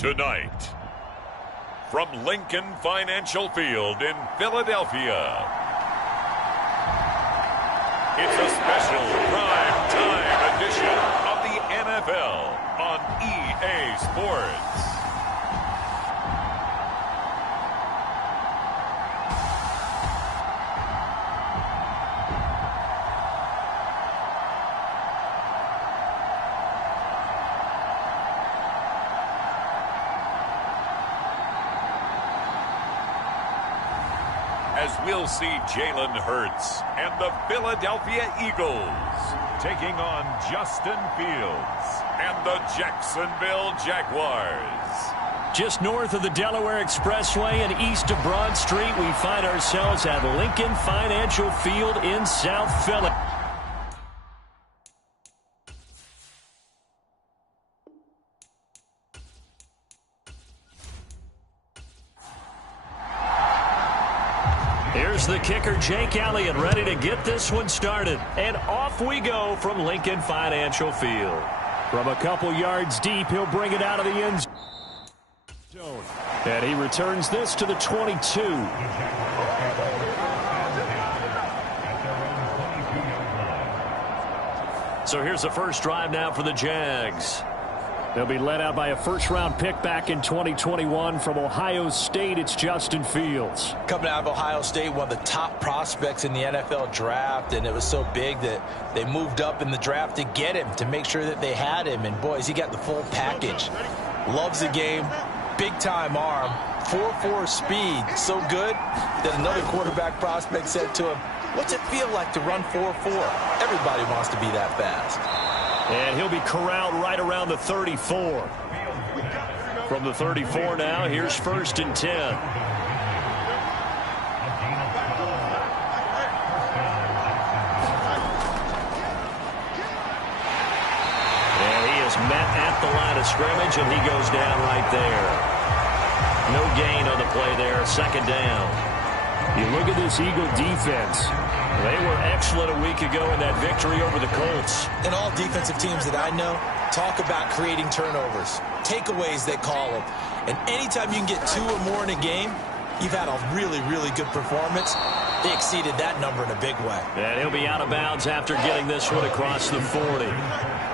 Tonight, from Lincoln Financial Field in Philadelphia, it's a special prime time edition of the NFL on EA Sports. As we'll see Jalen Hurts and the Philadelphia Eagles taking on Justin Fields and the Jacksonville Jaguars. Just north of the Delaware Expressway and east of Broad Street, we find ourselves at Lincoln Financial Field in South Philly. Here's the kicker, Jake Elliott, ready to get this one started. And off we go from Lincoln Financial Field. From a couple yards deep, he'll bring it out of the end zone. And he returns this to the 22. So here's the first drive now for the Jags. They'll be led out by a first-round pick back in 2021 from Ohio State. It's Justin Fields. Coming out of Ohio State, one of the top prospects in the NFL draft, and it was so big that they moved up in the draft to get him, to make sure that they had him. And, boys, he got the full package. Loves the game, big-time arm, 4.4 speed, so good that another quarterback prospect said to him, "What's it feel like to run 4.4? Everybody wants to be that fast." And he'll be corralled right around the 34. From the 34 now, here's 1st and 10. And he is met at the line of scrimmage, and he goes down right there. No gain on the play there, 2nd down. You look at this Eagle defense. They were excellent a week ago in that victory over the Colts. And all defensive teams that I know talk about creating turnovers. Takeaways, they call them. And anytime you can get 2 or more in a game, you've had a really, really good performance. They exceeded that number in a big way. And he'll be out of bounds after getting this one across the 40.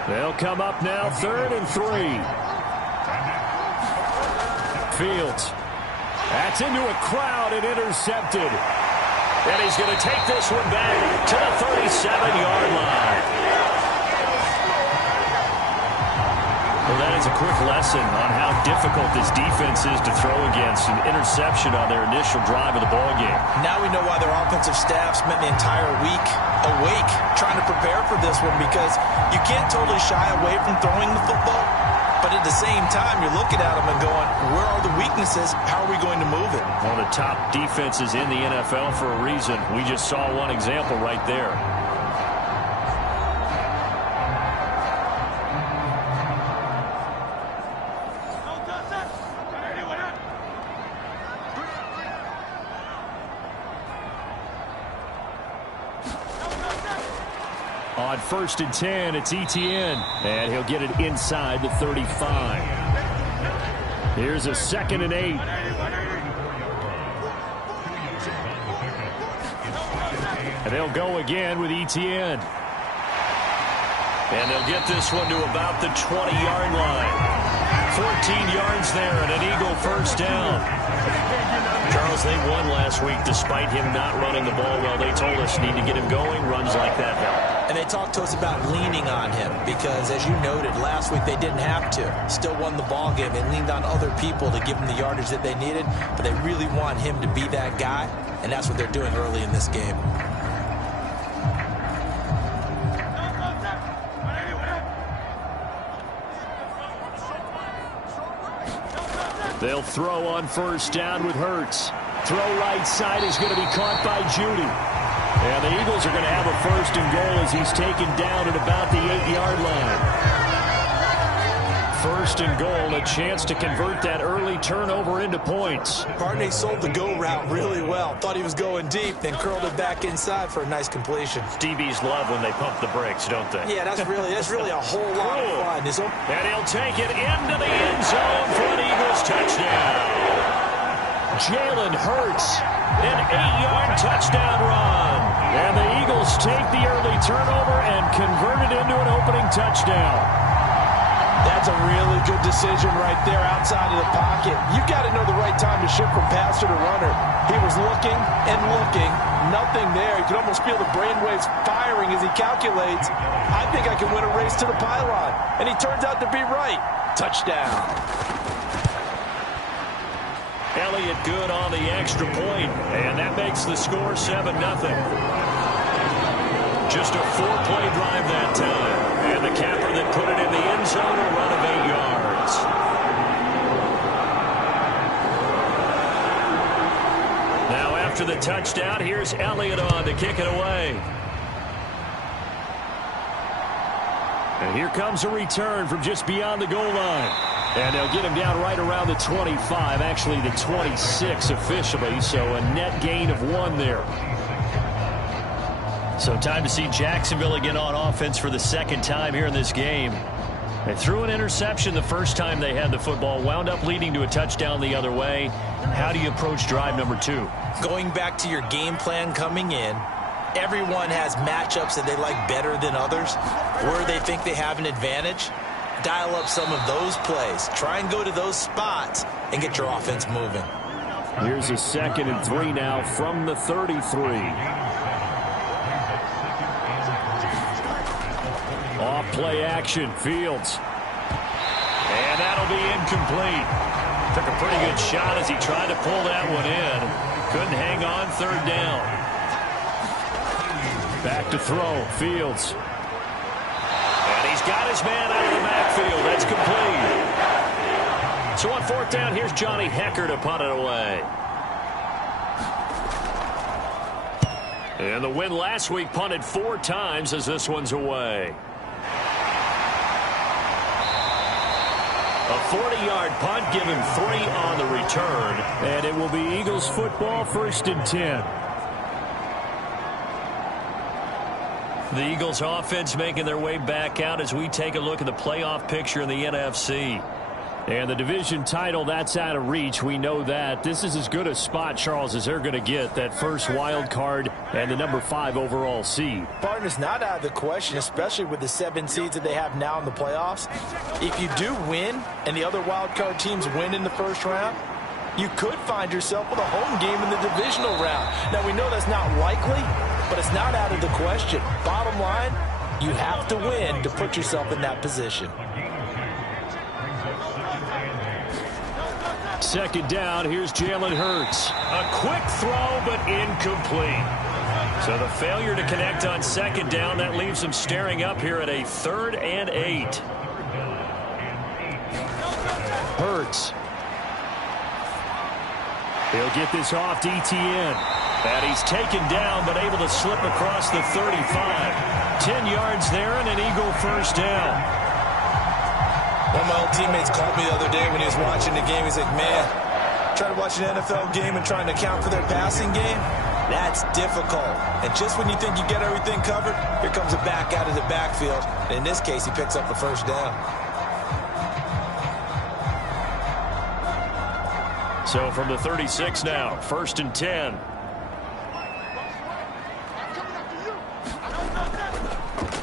They'll come up now 3rd and 3. Fields. That's into a crowd and intercepted. And he's going to take this one back to the 37-yard line. Well, that is a quick lesson on how difficult this defense is to throw against. An interception on their initial drive of the ballgame. Now we know why their offensive staff spent the entire week awake trying to prepare for this one, because you can't totally shy away from throwing the football. But at the same time, you're looking at them and going, where are the weaknesses? How are we going to move it? One of the top defenses in the NFL for a reason. We just saw one example right there. On 1st and 10, it's Etienne, and he'll get it inside the 35. Here's a 2nd and 8. And they'll go again with Etienne. And they'll get this one to about the 20-yard line. 14 yards there and an Eagle first down. Charles, they won last week despite him not running the ball well. They told us need to get him going. Runs like that help. And they talked to us about leaning on him because, as you noted, last week they didn't have to. Still won the ball game. They leaned on other people to give them the yardage that they needed, but they really want him to be that guy, and that's what they're doing early in this game. They'll throw on 1st down with Hurts. Throw right side is going to be caught by Judy. And the Eagles are going to have a 1st and goal as he's taken down at about the 8-yard line. 1st and goal, a chance to convert that early turnover into points. Barney sold the go route really well. Thought he was going deep, then curled it back inside for a nice completion. DBs love when they pump the brakes, don't they? Yeah, that's really a whole lot of fun. And he'll take it into the end zone for an Eagles touchdown. Jalen Hurts, an 8-yard touchdown run. And the Eagles take the early turnover and convert it into an opening touchdown. That's a really good decision right there outside of the pocket. You've got to know the right time to shift from passer to runner. He was looking and looking, nothing there. You can almost feel the brainwaves firing as he calculates, I think I can win a race to the pylon. And he turns out to be right. Touchdown. Elliott good on the extra point, and that makes the score 7-0. Just a 4-play drive that time. And the capper that put it in the end zone, a run of 8 yards. Now after the touchdown, here's Elliott on to kick it away. And here comes a return from just beyond the goal line. And they'll get him down right around the 25, actually the 26 officially, so a net gain of 1 there. So time to see Jacksonville again on offense for the second time here in this game. They threw an interception the first time they had the football, wound up leading to a touchdown the other way. How do you approach drive number 2? Going back to your game plan coming in, everyone has matchups that they like better than others, where they think they have an advantage. Dial up some of those plays. Try and go to those spots and get your offense moving. Here's a 2nd and 3 now from the 33. Off play action, Fields. And that'll be incomplete. Took a pretty good shot as he tried to pull that one in. Couldn't hang on 3rd down. Back to throw, Fields. And he's got his man out of the backfield. That's complete. So on 4th down, here's Johnny Hecker to punt it away. And the win last week punted 4 times as this one's away. A 40-yard punt, give him 3 on the return. And it will be Eagles football, 1st and 10. The Eagles offense making their way back out as we take a look at the playoff picture in the NFC. And the division title, that's out of reach. We know that. This is as good a spot, Charles, as they're going to get. That first wild card and the number 5 overall seed. Partner's not out of the question, especially with the 7 seeds that they have now in the playoffs. If you do win and the other wild card teams win in the first round, you could find yourself with a home game in the divisional round. Now, we know that's not likely, but it's not out of the question. Bottom line, you have to win to put yourself in that position. 2nd down, here's Jalen Hurts. A quick throw, but incomplete. So the failure to connect on 2nd down, that leaves them staring up here at a 3rd and 8. Hurts. He'll get this off to Etienne. And he's taken down, but able to slip across the 35. 10 yards there and an Eagle 1st down. One of my old teammates called me the other day when he was watching the game. He's like, man, trying to watch an NFL game and trying to account for their passing game, that's difficult. And just when you think you get everything covered, here comes a back out of the backfield. And in this case, he picks up the 1st down. So from the 36 now, 1st and 10.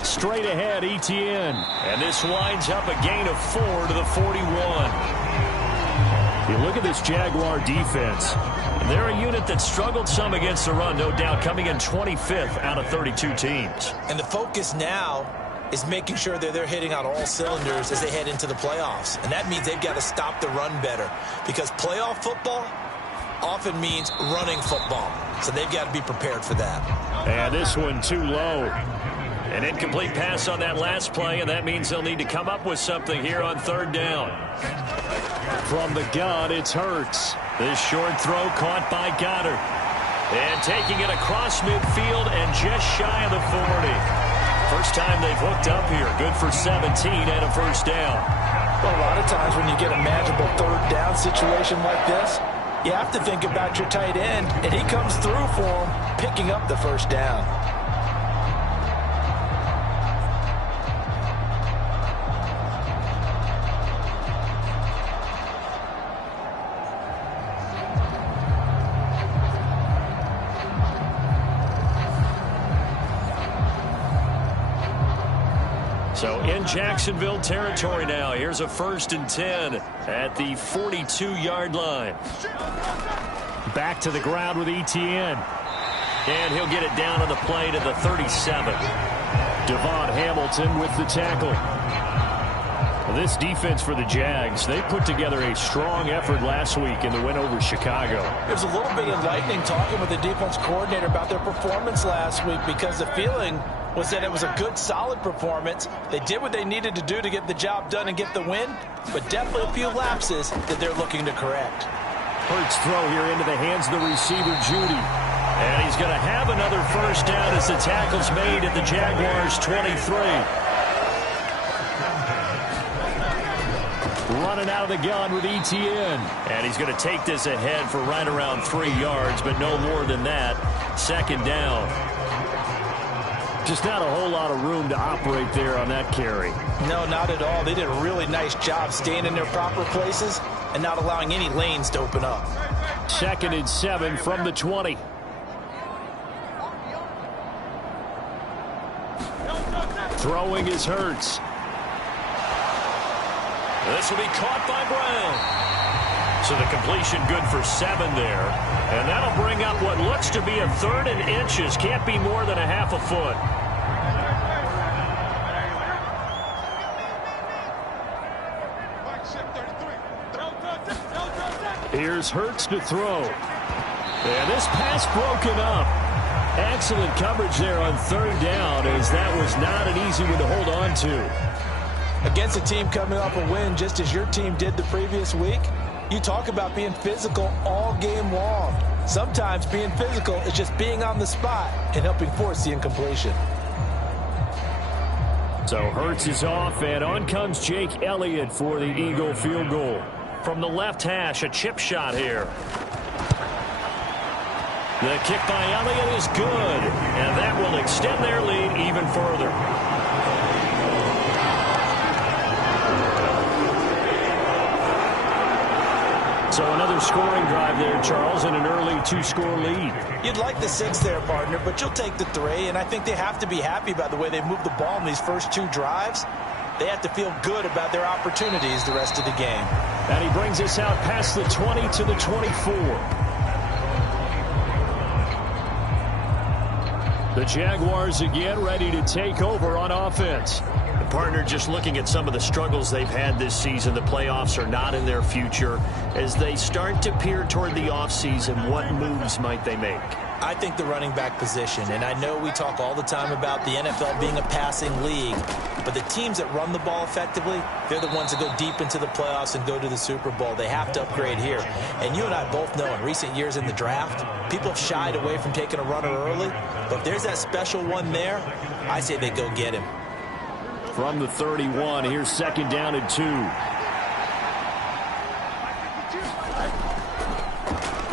Straight ahead, Etienne. And this winds up a gain of 4 to the 41. You look at this Jaguar defense. They're a unit that struggled some against the run, no doubt, coming in 25th out of 32 teams. And the focus now is making sure that they're hitting on all cylinders as they head into the playoffs. And that means they've got to stop the run better, because playoff football often means running football. So they've got to be prepared for that. And this one too low. An incomplete pass on that last play, and that means they'll need to come up with something here on 3rd down. From the gun, it's Hurts. This short throw caught by Goddard. And taking it across midfield and just shy of the 40. First time they've hooked up here. Good for 17 and a 1st down. Well, a lot of times when you get a manageable 3rd down situation like this, you have to think about your tight end, and he comes through for him, picking up the 1st down. So in Jacksonville territory now. Here's a 1st and 10 at the 42-yard line. Back to the ground with Etienne. And he'll get it down on the play to the 37. Devon Hamilton with the tackle. This defense for the Jags, they put together a strong effort last week in the win over Chicago. There's a little bit of lightning talking with the defense coordinator about their performance last week, because the feeling was that it was a good, solid performance. They did what they needed to do to get the job done and get the win, but definitely a few lapses that they're looking to correct. Hurts throw here into the hands of the receiver, Judy. And he's going to have another 1st down as the tackle's made at the Jaguars' 23. Running out of the gun with Etienne. And he's going to take this ahead for right around 3 yards, but no more than that. 2nd down. Just not a whole lot of room to operate there on that carry. No, not at all. They did a really nice job staying in their proper places and not allowing any lanes to open up. 2nd and 7 from the 20. Throwing is Hurts. This will be caught by Brown. So the completion good for 7 there. And that'll bring up what looks to be a 3rd and inches. Can't be more than a half a foot. Here's Hurts to throw. And this pass broken up. Excellent coverage there on 3rd down, as that was not an easy one to hold on to. Against a team coming off a win just as your team did the previous week, you talk about being physical all game long. Sometimes being physical is just being on the spot and helping force the incompletion. So Hurts is off, and on comes Jake Elliott for the Eagle field goal. From the left hash, a chip shot here. The kick by Elliott is good, and that will extend their lead even further. So another scoring drive there, Charles, and an early 2-score lead. You'd like the 6 there, partner, but you'll take the 3, and I think they have to be happy about the way they moved the ball in these first 2 drives. They have to feel good about their opportunities the rest of the game. And he brings us out past the 20 to the 24. The Jaguars again ready to take over on offense. The partner, just looking at some of the struggles they've had this season, the playoffs are not in their future. As they start to peer toward the offseason, what moves might they make? I think the running back position, and I know we talk all the time about the NFL being a passing league, but the teams that run the ball effectively, they're the ones that go deep into the playoffs and go to the Super Bowl. They have to upgrade here. And you and I both know in recent years in the draft, people have shied away from taking a runner early, but if there's that special one there, I say they go get him. From the 31, here's 2nd down and 2.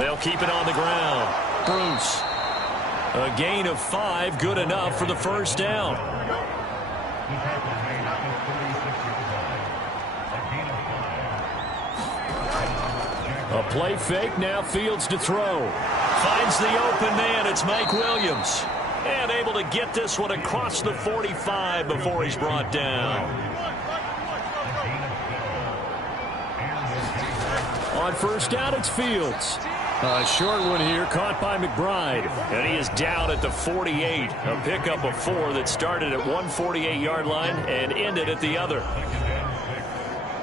They'll keep it on the ground. Bruce. A gain of 5, good enough for the 1st down. A play fake, now Fields to throw. Finds the open man, it's Mike Williams. And able to get this one across the 45 before he's brought down. On 1st down, it's Fields. A short one here, caught by McBride. And he is down at the 48. A pickup of 4 that started at one 48-yard line and ended at the other.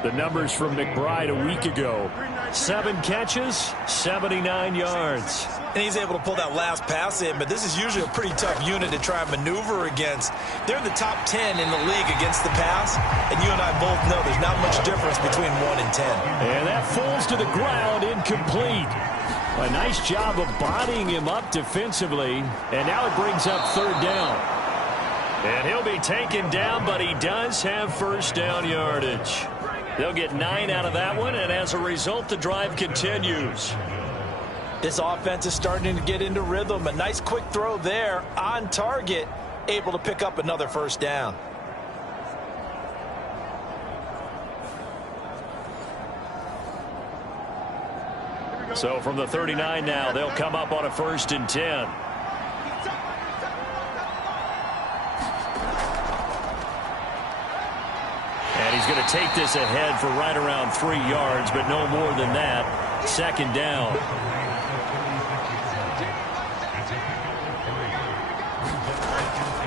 The numbers from McBride a week ago. 7 catches, 79 yards. And he's able to pull that last pass in, but this is usually a pretty tough unit to try and maneuver against. They're in the top 10 in the league against the pass, and you and I both know there's not much difference between 1 and 10. And that falls to the ground, incomplete. A nice job of bodying him up defensively, and now it brings up 3rd down. And he'll be taken down, but he does have 1st down yardage. They'll get 9 out of that one, and as a result, the drive continues. This offense is starting to get into rhythm. A nice quick throw there on target, able to pick up another 1st down. So from the 39 now, they'll come up on a 1st and 10. take this ahead for right around 3 yards, but no more than that. Second down.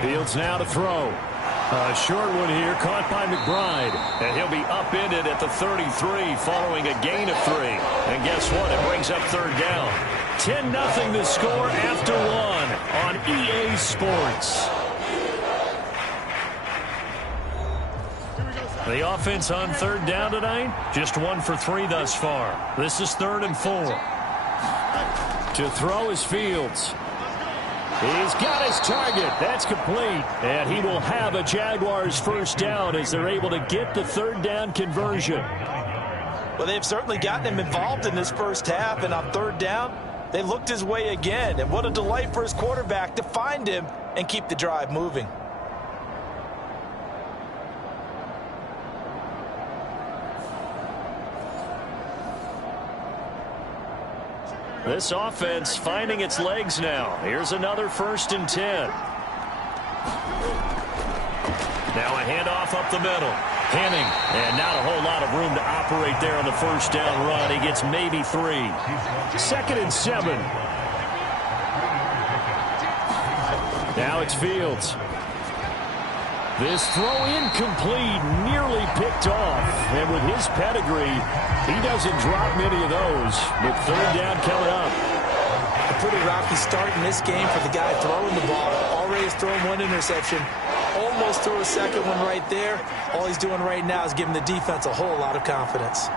Fields now to throw. A short one here, caught by McBride. And he'll be upended at the 33 following a gain of 3. And guess what? It brings up third down. 10-0 the score after 1 on EA Sports. The offense on third down tonight, just 1 for 3 thus far. This is 3rd and 4. To throw is Fields. He's got his target. That's complete. And he will have a Jaguars first down as they're able to get the third down conversion. Well, they've certainly gotten him involved in this first half, and on third down, they looked his way again. And what a delight for his quarterback to find him and keep the drive moving. This offense finding its legs now. Here's another 1st and 10. Now a handoff up the middle. Henning, and not a whole lot of room to operate there on the first down run. He gets maybe 3. 2nd and 7. Now it's Fields. This throw incomplete, nearly picked off. And with his pedigree, he doesn't drop many of those. With third down coming up. A pretty rocky start in this game for the guy throwing the ball. Already has thrown 1 interception. Almost threw a second one right there. All he's doing right now is giving the defense a whole lot of confidence.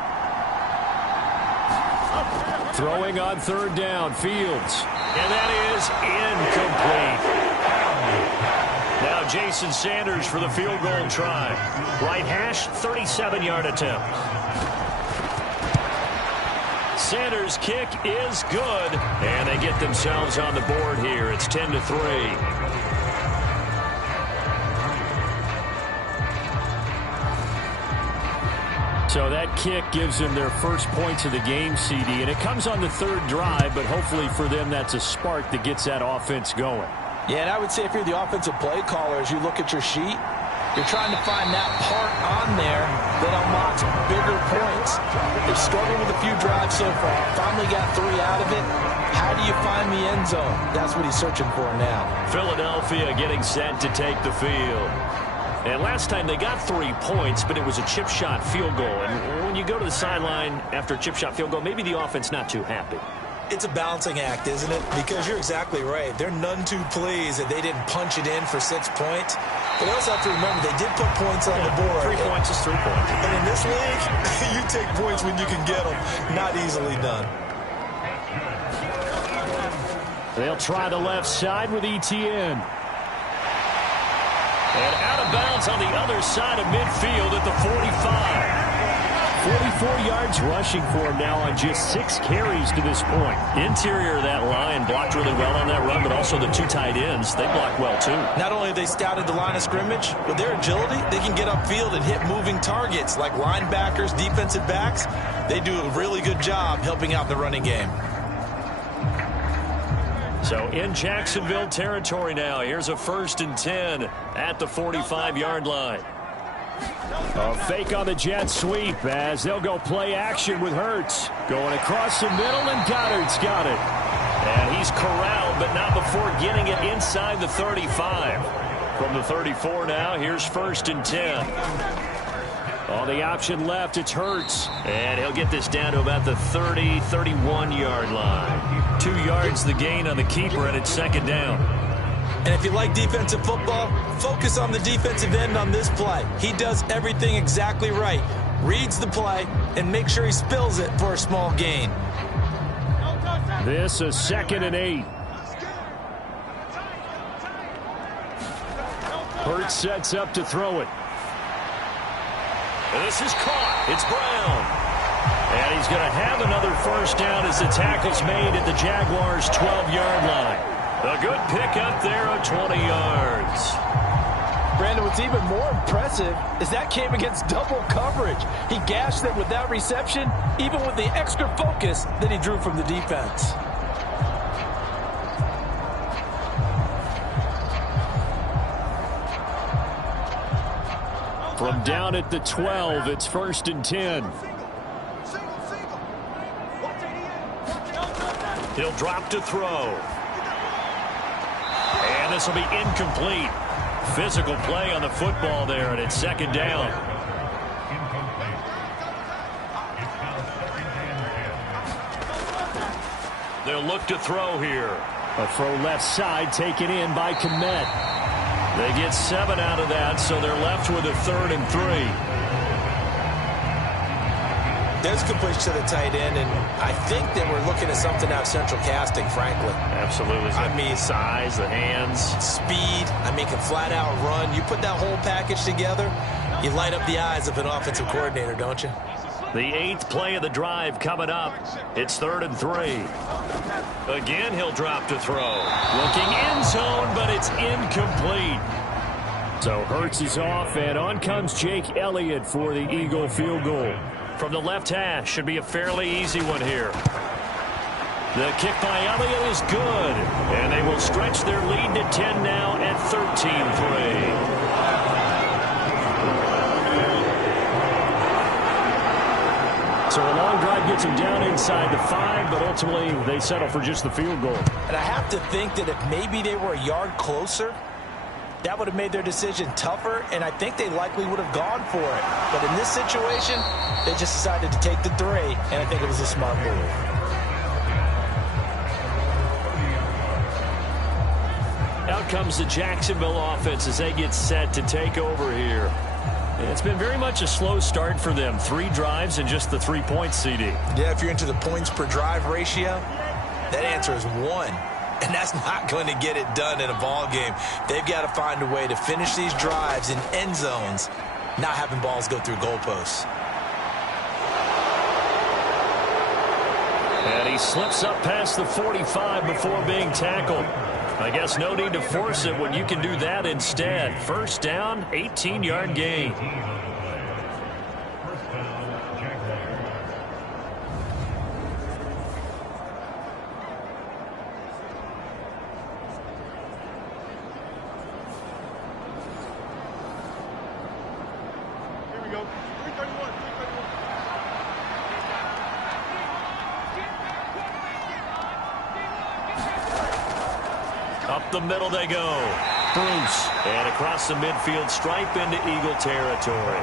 Throwing on third down, Fields. And that is incomplete. Now Jason Sanders for the field goal try. Right hash, 37-yard attempt. Sanders' kick is good. And they get themselves on the board here. It's 10-3. So that kick gives them their first points of the game, CD. And it comes on the third drive, but hopefully for them that's a spark that gets that offense going. Yeah, and I would say if you're the offensive play caller, as you look at your sheet, you're trying to find that part on there that unlocks bigger points. They've struggled with a few drives so far. Finally got 3 out of it. How do you find the end zone? That's what he's searching for now. Philadelphia getting set to take the field. And last time they got 3 points, but it was a chip shot field goal. And when you go to the sideline after a chip shot field goal, maybe the offense not too happy. It's a balancing act, isn't it? Because you're exactly right. They're none too pleased that they didn't punch it in for 6 points. But I also have to remember they did put points on the board. 3 points is 3 points. And in this league, you take points when you can get them. Not easily done. They'll try the left side with ETN. And out of bounds on the other side of midfield at the 45. 44 yards rushing for him now on just 6 carries to this point. Interior of that line blocked really well on that run, but also the 2 tight ends, they blocked well too. Not only have they scouted the line of scrimmage, with their agility, they can get upfield and hit moving targets like linebackers, defensive backs. They do a really good job helping out the running game. So in Jacksonville territory now, here's a 1st and 10 at the 45-yard line. A fake on the jet sweep as they'll go play action with Hurts. Going across the middle, and Goddard's got it. And he's corralled, but not before getting it inside the 35. From the 34 now, here's 1st and 10. On the option left, it's Hurts. And he'll get this down to about the 30, 31-yard line. 2 yards the gain on the keeper, and it's 2nd down. And if you like defensive football, focus on the defensive end on this play. He does everything exactly right. Reads the play and makes sure he spills it for a small gain. This is 2nd and 8. Hurts sets up to throw it. This is caught. It's Brown. And he's going to have another 1st down as the tackle's made at the Jaguars' 12-yard line. A good pickup there of 20 yards. Brandon, what's even more impressive is that came against double coverage. He gashed them with that reception, even with the extra focus that he drew from the defense. From down at the 12, it's 1st and 10. He'll drop to throw. And this will be incomplete. Physical play on the football there, and it's 2nd down. They'll look to throw here. A throw left side taken in by Kmet. They get 7 out of that, so they're left with a 3rd and 3. There's completion to the tight end, and I think that we're looking at something out of central casting, frankly. Absolutely. I mean, size, the hands. Speed, can flat out run. You put that whole package together, you light up the eyes of an offensive coordinator, don't you? The 8th play of the drive coming up. It's 3rd and 3. Again, he'll drop to throw. Looking end zone, but it's incomplete. So Hurts is off, and on comes Jake Elliott for the Eagle field goal. From the left hash, should be a fairly easy one here. The kick by Elliott is good, and they will stretch their lead to 10 now at 13-3. So a long drive gets them down inside the 5, but ultimately they settle for just the field goal. And I have to think that if maybe they were a yard closer, that would have made their decision tougher, and I think they likely would have gone for it. But in this situation, they just decided to take the 3, and I think it was a smart move. Out comes the Jacksonville offense as they get set to take over here. It's been very much a slow start for them. 3 drives and just the 3 points, CD. Yeah, if you're into the points per drive ratio, that answer is 1. And that's not going to get it done in a ball game. They've got to find a way to finish these drives in end zones, not having balls go through goalposts. And he slips up past the 45 before being tackled. I guess no need to force it when you can do that instead. 1st down, 18-yard gain. Up the middle they go. Bruce. And across the midfield stripe into Eagle territory.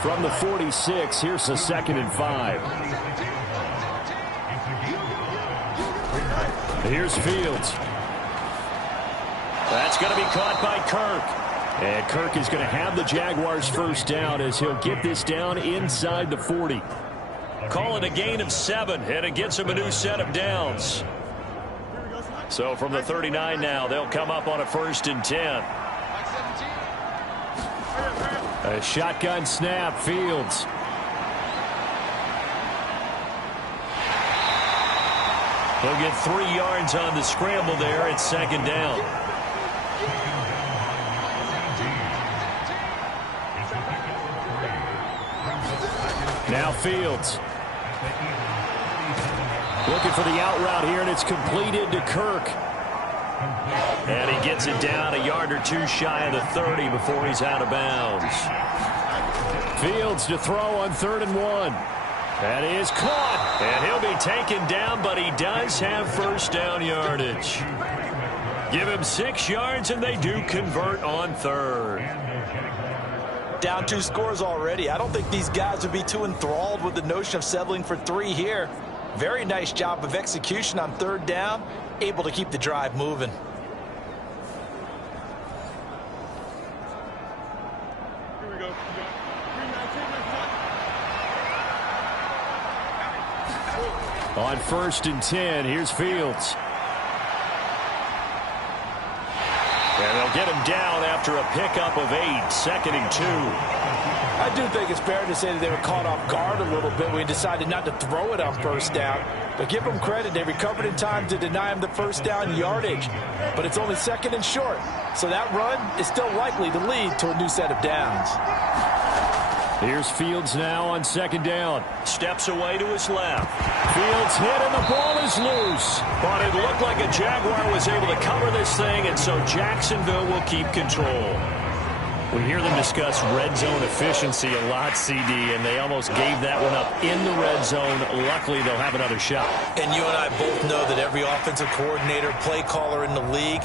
From the 46, here's the 2nd and 5. Here's Fields. That's going to be caught by Kirk. And Kirk is going to have the Jaguars 1st down as he'll get this down inside the 40. Call it a gain of 7, and it gets him a new set of downs. So from the 39 now, they'll come up on a 1st and 10. A shotgun snap, Fields. He'll get 3 yards on the scramble there. It's 2nd down. Now Fields. Looking for the out route here, and it's completed to Kirk. And he gets it down a yard or 2 shy of the 30 before he's out of bounds. Fields to throw on 3rd and 1. That is caught. And he'll be taken down, but he does have 1st down yardage. Give him 6 yards, and they do convert on 3rd. Down 2 scores already. I don't think these guys would be too enthralled with the notion of settling for 3 here. Very nice job of execution on 3rd down, able to keep the drive moving. Here we go. On 1st and 10, here's Fields. And they'll get him down after a pickup of 8, 2nd and 2. I do think it's fair to say that they were caught off guard a little bit when he decided not to throw it on 1st down. But give them credit, they recovered in time to deny him the 1st down yardage. But it's only 2nd and short, so that run is still likely to lead to a new set of downs. Here's Fields now on 2nd down. Steps away to his left. Fields hit and the ball is loose. But it looked like a Jaguar was able to cover this thing, and so Jacksonville will keep control. We hear them discuss red zone efficiency a lot, CD, and they almost gave that one up in the red zone. Luckily, they'll have another shot. And you and I both know that every offensive coordinator, play caller in the league,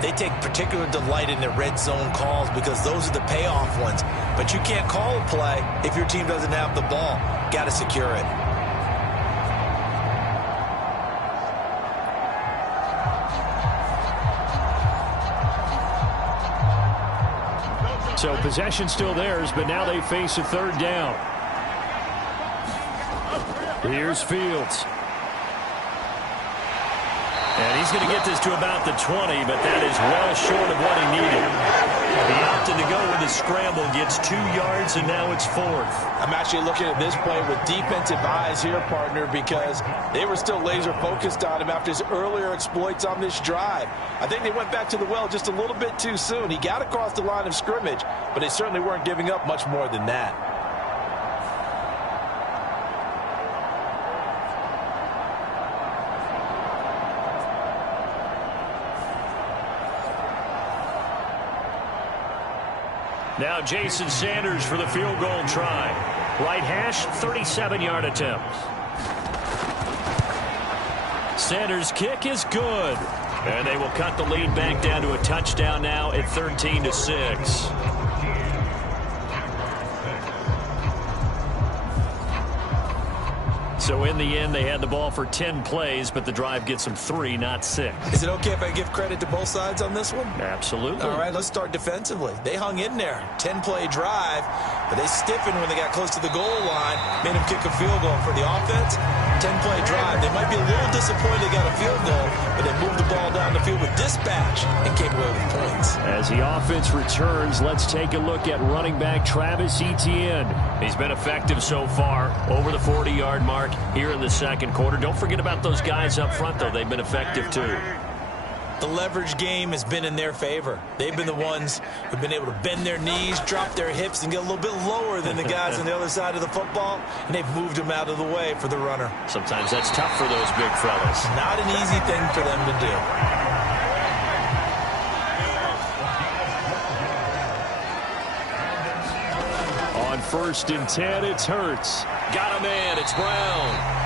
they take particular delight in their red zone calls because those are the payoff ones. But you can't call a play if your team doesn't have the ball. Got to secure it. So possession still theirs, but now they face a third down. Here's Fields. And he's going to get this to about the 20, but that is well short of what he needed. He opted to go with a scramble, gets 2 yards, and now it's 4th. I'm actually looking at this play with defensive eyes here, partner, because they were still laser focused on him after his earlier exploits on this drive. I think they went back to the well just a little bit too soon. He got across the line of scrimmage, but they certainly weren't giving up much more than that. Now Jason Sanders for the field goal try. Right hash, 37-yard attempt. Sanders' kick is good. And they will cut the lead back down to a touchdown now at 13-6. So in the end, they had the ball for 10 plays, but the drive gets them 3, not 6. Is it okay if I give credit to both sides on this one? Absolutely. All right, let's start defensively. They hung in there. 10-play drive, but they stiffened when they got close to the goal line, made them kick a field goal. For the offense, 10-play drive. They might be a little disappointed they got a field goal, but they moved the ball down the field with dispatch and came away with points. As the offense returns, let's take a look at running back Travis Etienne. He's been effective so far, over the 40-yard mark here in the second quarter. Don't forget about those guys up front, though. They've been effective, too. The leverage game has been in their favor. They've been the ones who've been able to bend their knees, drop their hips, and get a little bit lower than the guys on the other side of the football, and they've moved them out of the way for the runner. Sometimes that's tough for those big fellas. Not an easy thing for them to do. On 1st and 10, it's Hurts. Got a man, it's Brown.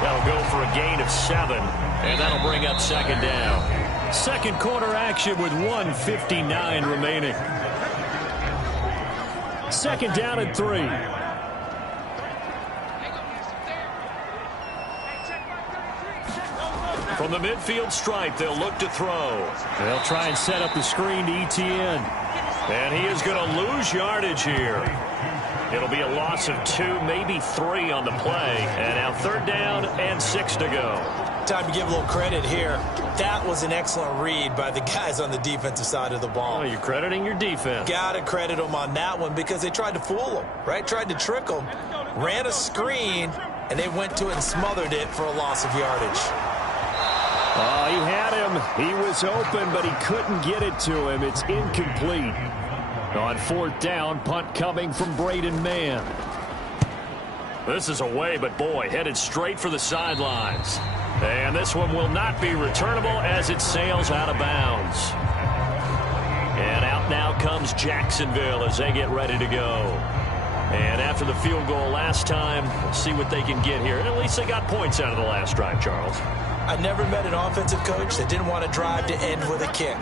That'll go for a gain of 7, and that'll bring up second down. Second quarter action with 1:59 remaining. Second down and 3. From the midfield stripe, they'll look to throw. They'll try and set up the screen to Etienne. And he is going to lose yardage here. It'll be a loss of 2, maybe 3 on the play. And now 3rd down and 6 to go. Time to give a little credit here. That was an excellent read by the guys on the defensive side of the ball. Oh, you're crediting your defense. Got to credit them on that one because they tried to fool them, right? Tried to trick them, ran a screen, and they went to it and smothered it for a loss of yardage. Oh, he had him. He was open, but he couldn't get it to him. It's incomplete. On 4th down, punt coming from Braden Mann. This is away, but boy, headed straight for the sidelines. And this one will not be returnable as it sails out of bounds. And out now comes Jacksonville as they get ready to go. And after the field goal last time, we'll see what they can get here. And at least they got points out of the last drive, Charles. I never met an offensive coach that didn't want to drive to end with a kick.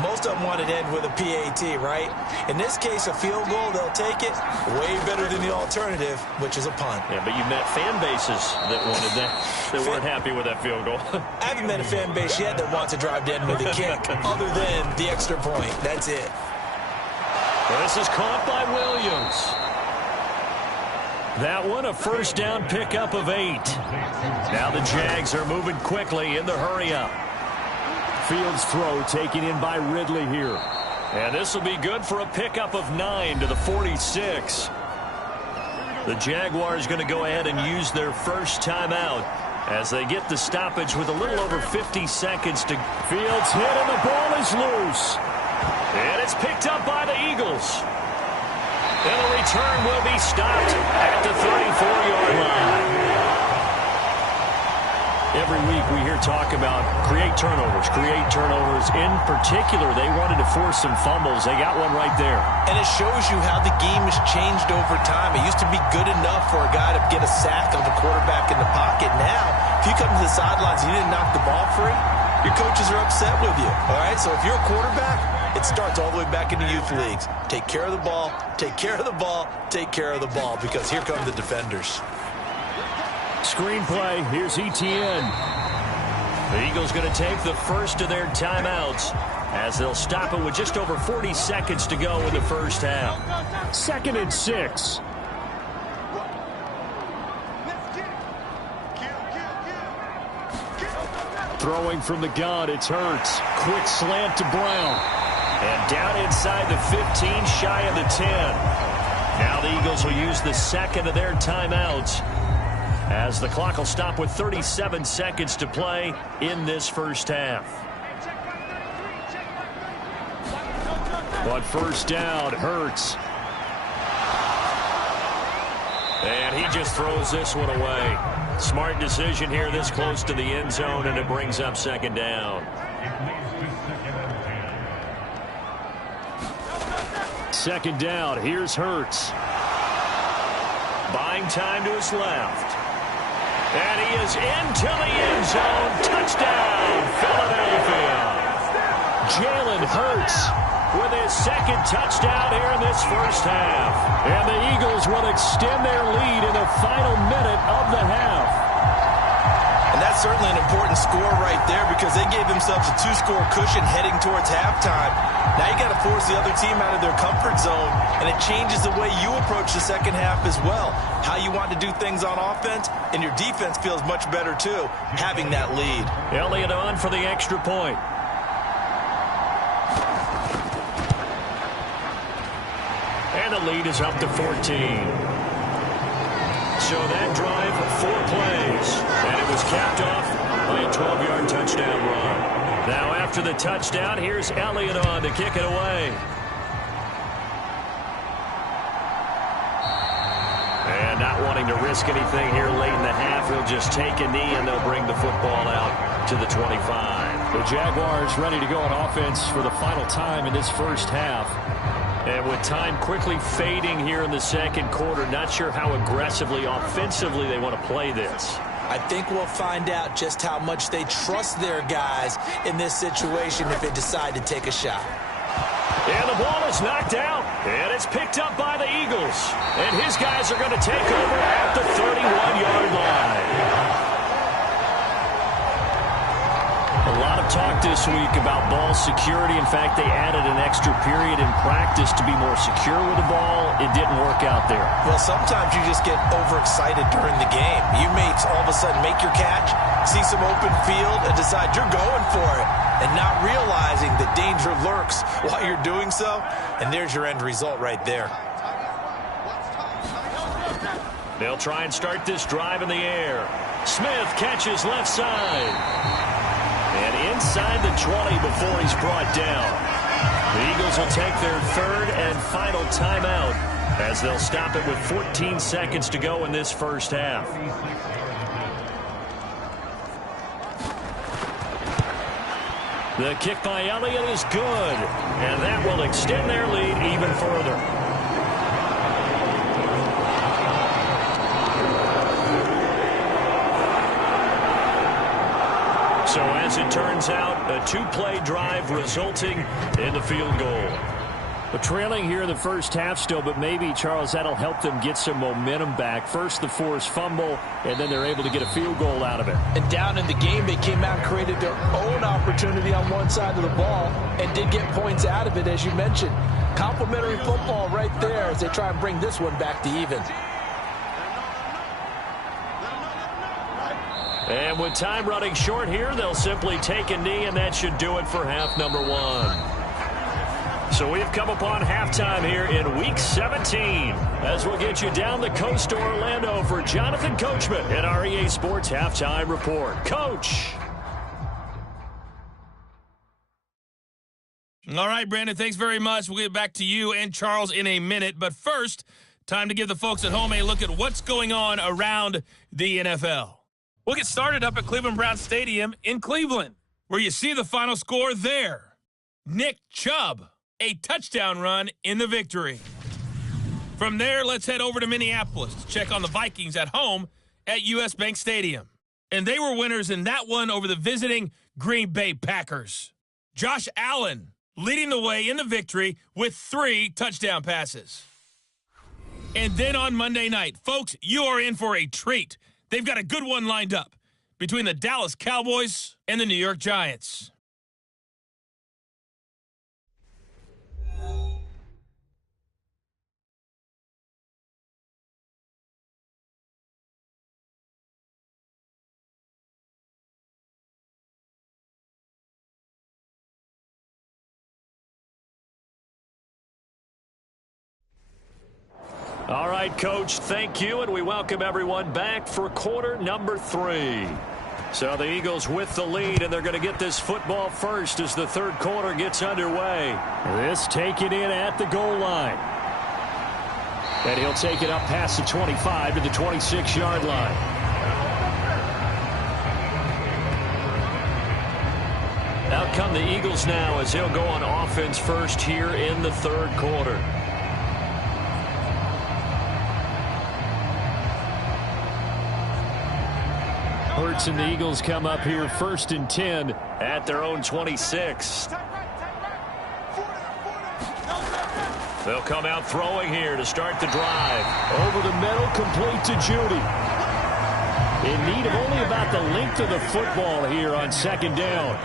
Most of them want to end with a PAT, right? In this case, a field goal, they'll take it. Way better than the alternative, which is a punt. Yeah, but you met fan bases that wanted that, that weren't happy with that field goal. I haven't met a fan base yet that wants to drive to end with a kick, other than the extra point. That's it. This is caught by Williams. That one, a 1st down pickup of 8. Now the Jags are moving quickly in the hurry-up. Fields throw taken in by Ridley here. And this will be good for a pickup of 9 to the 46. The Jaguars going to go ahead and use their first timeout as they get the stoppage with a little over 50 seconds to... Fields hit and the ball is loose. And it's picked up by the Eagles. And the return will be stopped at the 34-yard line. Every week we hear talk about create turnovers. In particular, they wanted to force some fumbles. They got one right there. And it shows you how the game has changed over time. It used to be good enough for a guy to get a sack of a quarterback in the pocket. Now, if you come to the sidelines and you didn't knock the ball free, your coaches are upset with you. All right, so if you're a quarterback, it starts all the way back into youth leagues. Take care of the ball, take care of the ball, take care of the ball, because here come the defenders. Screenplay, here's ETN. The Eagles going to take the first of their timeouts as they'll stop it with just over 40 seconds to go in the first half. 2nd and 6. Throwing from the gun, it's Hurts. Quick slant to Brown. And down inside the 15, shy of the 10. Now the Eagles will use the second of their timeouts as the clock will stop with 37 seconds to play in this first half. But first down, Hurts. And he just throws this one away. Smart decision here this close to the end zone, and it brings up 2nd down. 2nd down, here's Hurts. Buying time to his left. And he is into the end zone. Touchdown, Philadelphia. Jalen Hurts with his 2nd touchdown here in this first half. And the Eagles will extend their lead in the final minute of the half. And that's certainly an important score right there, because they gave themselves a 2-score cushion heading towards halftime. Now you got to force the other team out of their comfort zone, and it changes the way you approach the second half as well. How you want to do things on offense, and your defense feels much better too, having that lead. Elliott on for the extra point. And the lead is up to 14. So that drive, 4 plays, and it was capped off by a 12-yard touchdown run. Now after the touchdown, here's Elliott on to kick it away. And not wanting to risk anything here late in the half, he'll just take a knee and they'll bring the football out to the 25. The Jaguars ready to go on offense for the final time in this first half. And with time quickly fading here in the second quarter, not sure how aggressively, offensively they want to play this. I think we'll find out just how much they trust their guys in this situation if they decide to take a shot. And the ball is knocked out, and it's picked up by the Eagles. And his guys are going to take over at the 31-yard line. A lot of talk this week about ball security. In fact, they added an extra period in practice to be more secure with the ball. It didn't work out there. Well, sometimes you just get overexcited during the game. You may all of a sudden make your catch, see some open field, and decide you're going for it, and not realizing that danger lurks while you're doing so. And there's your end result right there. They'll try and start this drive in the air. Smith catches left side. And inside the 20 before he's brought down. The Eagles will take their 3rd and final timeout as they'll stop it with 14 seconds to go in this first half. The kick by Elliott is good, and that will extend their lead even further. So as it turns out, a 2-play drive resulting in the field goal. But trailing here in the first half still, but maybe, Charles, that'll help them get some momentum back. First the forced fumble, and then they're able to get a field goal out of it. And down in the game, they came out and created their own opportunity on one side of the ball and did get points out of it, as you mentioned. Complimentary football right there as they try and bring this one back to even. And with time running short here, they'll simply take a knee, and that should do it for half number 1. So we've come upon halftime here in Week 17 as we'll get you down the coast to Orlando for Jonathan Coachman at our EA Sports Halftime Report. Coach. All right, Brandon, thanks very much. We'll get back to you and Charles in a minute. But first, time to give the folks at home a look at what's going on around the NFL. We'll get started up at Cleveland Brown Stadium in Cleveland, where you see the final score there. Nick Chubb, a touchdown run in the victory. From there, let's head over to Minneapolis to check on the Vikings at home at US Bank Stadium. And they were winners in that one over the visiting Green Bay Packers. Josh Allen leading the way in the victory with 3 touchdown passes. And then on Monday night, folks, you are in for a treat. They've got a good one lined up between the Dallas Cowboys and the New York Giants. All right, Coach, thank you, and we welcome everyone back for quarter number 3. So the Eagles with the lead, and they're going to get this football first as the third quarter gets underway. This taken in at the goal line. And he'll take it up past the 25 to the 26-yard line. Out come the Eagles now as he'll go on offense first here in the third quarter. Hurts and the Eagles come up here 1st and 10 at their own 26. They'll come out throwing here to start the drive. Over the middle, complete to Judy. In need of only about the length of the football here on 2nd down.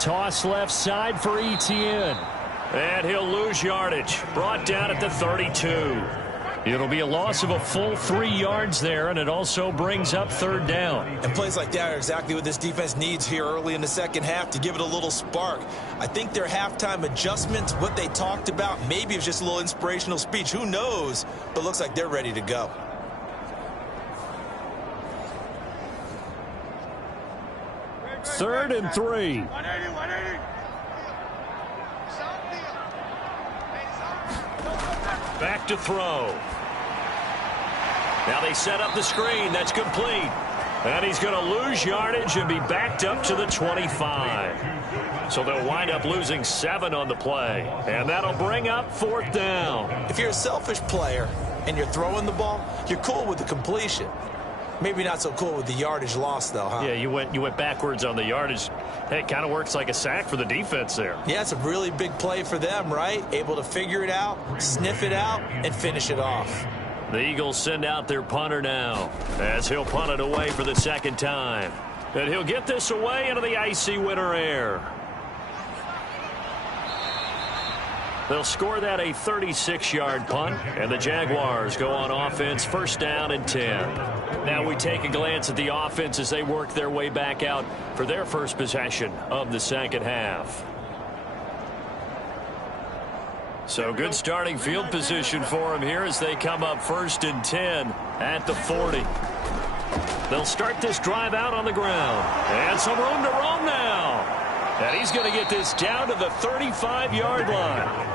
Toss left side for Etienne. And he'll lose yardage. Brought down at the 32. It'll be a loss of a full 3 yards there, and it also brings up 3rd down. And plays like that are exactly what this defense needs here early in the second half to give it a little spark. I think their halftime adjustments, what they talked about, maybe it was just a little inspirational speech. Who knows? But looks like they're ready to go. Third and 3. Back to throw. Now they set up the screen. That's complete. And he's going to lose yardage and be backed up to the 25. So they'll wind up losing 7 on the play. And that'll bring up 4th down. If you're a selfish player and you're throwing the ball, you're cool with the completion. Maybe not so cool with the yardage loss, though, huh? Yeah, you went backwards on the yardage. Hey, it kind of works like a sack for the defense there. Yeah, it's a really big play for them, right? Able to figure it out, sniff it out, and finish it off. The Eagles send out their punter now as he'll punt it away for the 2nd time. And he'll get this away into the icy winter air. They'll score that a 36-yard punt, and the Jaguars go on offense 1st down and 10. Now we take a glance at the offense as they work their way back out for their first possession of the second half. So good starting field position for them here as they come up 1st and 10 at the 40. They'll start this drive out on the ground. And some room to roam now. And he's going to get this down to the 35-yard line.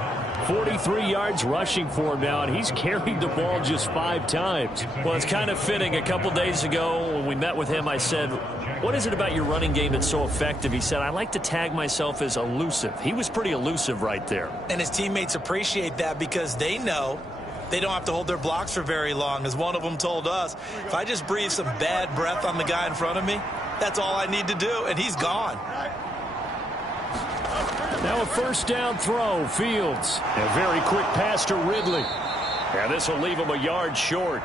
43 yards rushing for him now, and he's carried the ball just 5 times. Well, it's kind of fitting. A couple days ago when we met with him, I said, what is it about your running game that's so effective? He said, I like to tag myself as elusive. He was pretty elusive right there. And his teammates appreciate that because they know they don't have to hold their blocks for very long. As one of them told us, if I just breathe some bad breath on the guy in front of me, that's all I need to do, and he's gone. Now a 1st down throw, Fields. A very quick pass to Ridley. And this will leave him a yard short.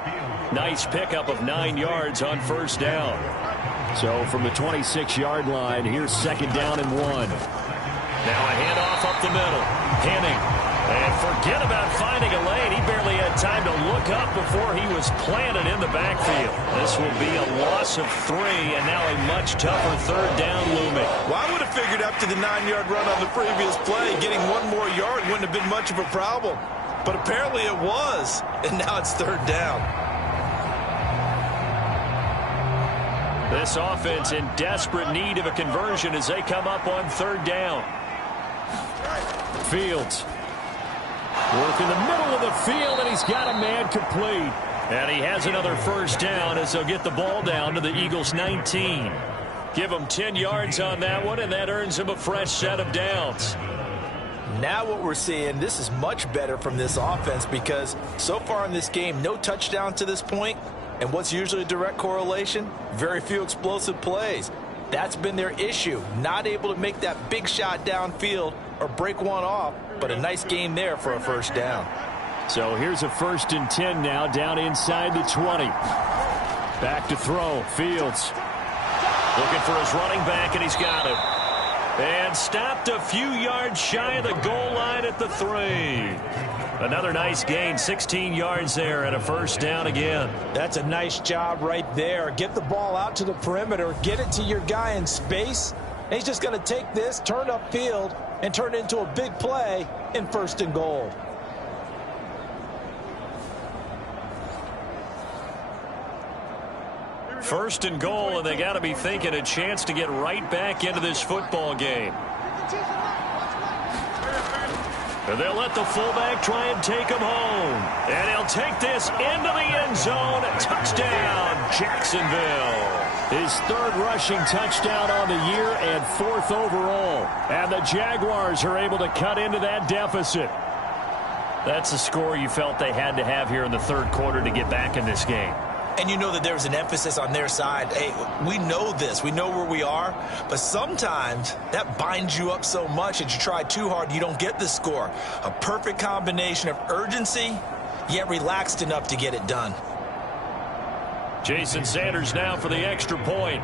Nice pickup of 9 yards on 1st down. So from the 26-yard line, here's 2nd down and 1. Now a handoff up the middle. Henning. And forget about finding a lane. He barely had time to look up before he was planted in the backfield. This will be a loss of 3, and now a much tougher 3rd down looming. Well, I would have figured after the 9-yard run on the previous play, getting 1 more yard wouldn't have been much of a problem. But apparently it was, and now it's 3rd down. This offense in desperate need of a conversion as they come up on 3rd down. Fields Working the middle of the field, and he's got a man complete. And he has another first down as they'll get the ball down to the Eagles' 19. Give him 10 yards on that one, and that earns him a fresh set of downs. Now what we're seeing, this is much better from this offense because so far in this game, no touchdown to this point. And what's usually a direct correlation? Very few explosive plays. That's been their issue. Not able to make that big shot downfield or break one off, but a nice game there for a first down. So here's a 1st and 10 now, down inside the 20. Back to throw, Fields. Looking for his running back, and he's got him. And stopped a few yards shy of the goal line at the 3. Another nice gain, 16 yards there, and a first down again. That's a nice job right there. Get the ball out to the perimeter, get it to your guy in space, and he's just going to take this, turn upfield, and turn it into a big play in 1st and goal. First and goal, and they got to be thinking a chance to get right back into this football game. And they'll let the fullback try and take him home. And he'll take this into the end zone. Touchdown, Jacksonville. His 3rd rushing touchdown on the year and 4th overall. And the Jaguars are able to cut into that deficit. That's a score you felt they had to have here in the 3rd quarter to get back in this game. And you know that there's an emphasis on their side. Hey, we know this. We know where we are. But sometimes that binds you up so much that you try too hard, you don't get the score. A perfect combination of urgency, yet relaxed enough to get it done. Jason Sanders now for the extra point.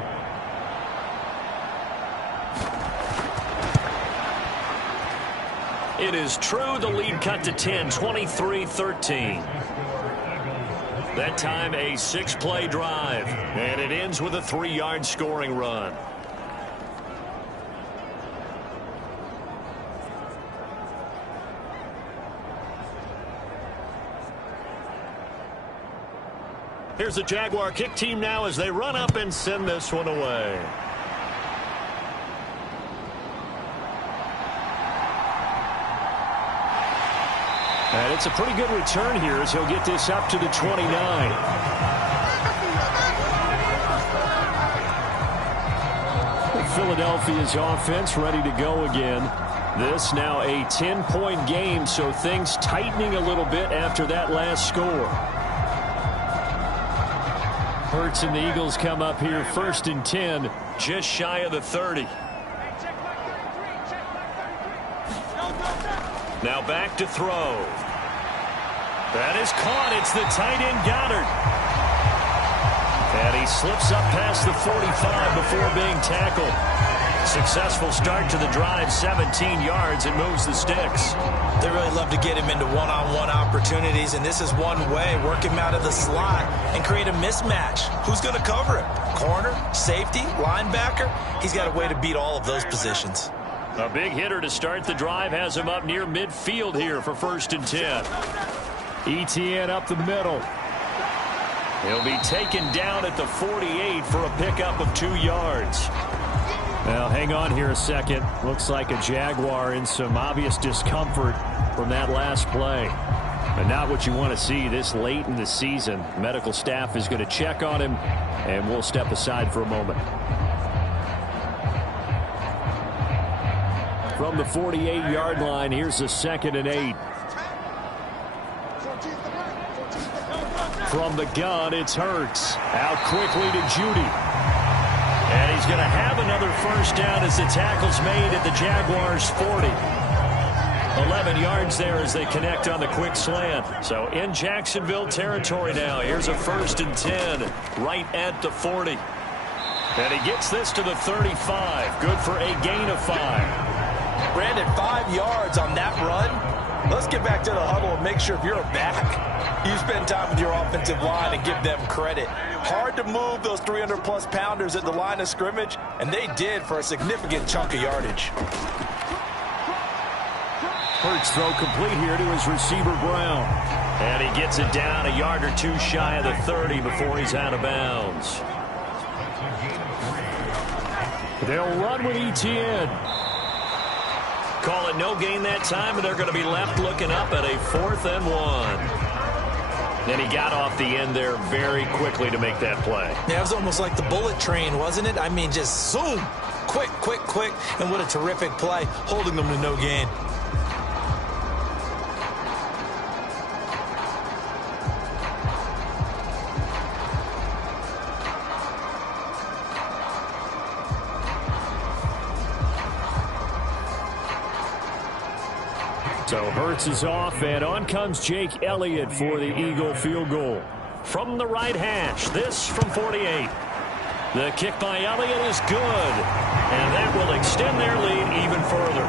It is true. The lead cut to 10, 23-13. That time a 6-play drive, and it ends with a 3-yard scoring run. Here's the Jaguar kick team now as they run up and send this one away. And it's a pretty good return here as he'll get this up to the 29. Philadelphia's offense ready to go again. This now a 10-point game, so things tightening a little bit after that last score. Hurts and the Eagles come up here 1st and 10, just shy of the 30. Now back to throw. That is caught. It's the tight end Goddard. And he slips up past the 45 before being tackled. Successful start to the drive, 17 yards, and moves the sticks. They really love to get him into one-on-one opportunities, and this is one way. Work him out of the slot and create a mismatch. Who's going to cover him? Corner, safety, linebacker? He's got a way to beat all of those positions. A big hitter to start the drive has him up near midfield here for 1st and 10. ETN up the middle. He'll be taken down at the 48 for a pickup of 2 yards. Now, hang on here a second. Looks like a Jaguar in some obvious discomfort from that last play. And not what you want to see this late in the season. Medical staff is going to check on him, and we'll step aside for a moment. From the 48-yard line, here's the 2nd and 8. From the gun, it's Hurts. Out quickly to Judy. And he's going to have another first down as the tackle's made at the Jaguars' 40. 11 yards there as they connect on the quick slant. So in Jacksonville territory now. Here's a 1st and 10 right at the 40. And he gets this to the 35. Good for a gain of 5. Brandon, 5 yards on that run. Let's get back to the huddle and make sure if you're a back, you spend time with your offensive line and give them credit. Hard to move those 300-plus pounders at the line of scrimmage, and they did for a significant chunk of yardage. Hurts throw complete here to his receiver, Brown. And he gets it down a yard or two shy of the 30 before he's out of bounds. They'll run with ETN. Call it no gain that time, and they're going to be left looking up at a 4th and 1. And he got off the end there very quickly to make that play. Yeah, it was almost like the bullet train, wasn't it? I mean, just zoom. Quick, quick, quick. And what a terrific play, holding them to no gain. So Hurts is off, and on comes Jake Elliott for the Eagle field goal. From the right hash, this from 48. The kick by Elliott is good, and that will extend their lead even further.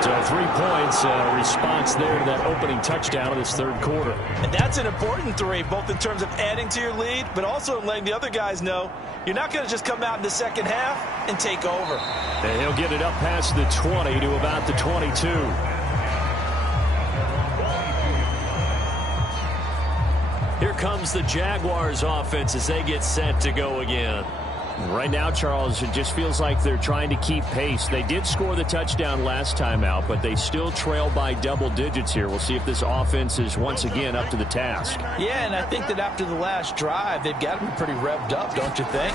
So 3 points, response there to that opening touchdown of this third quarter. And that's an important 3, both in terms of adding to your lead, but also in letting the other guys know you're not going to just come out in the second half and take over. And he'll get it up past the 20 to about the 22. Here comes the Jaguars offense as they get set to go again. Right now, Charles, it just feels like they're trying to keep pace. They did score the touchdown last time out, but they still trail by double digits here. We'll see if this offense is once again up to the task. Yeah, and I think that after the last drive, they've got to be pretty revved up, don't you think?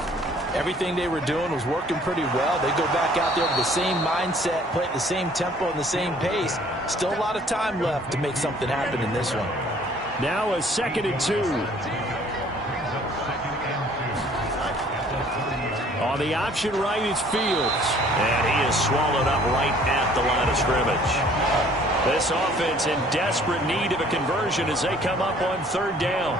Everything they were doing was working pretty well. They go back out there with the same mindset, play at the same tempo and the same pace. Still a lot of time left to make something happen in this one. Now a 2nd and 2. On the option right is Fields. And he is swallowed up right at the line of scrimmage. This offense in desperate need of a conversion as they come up on 3rd down.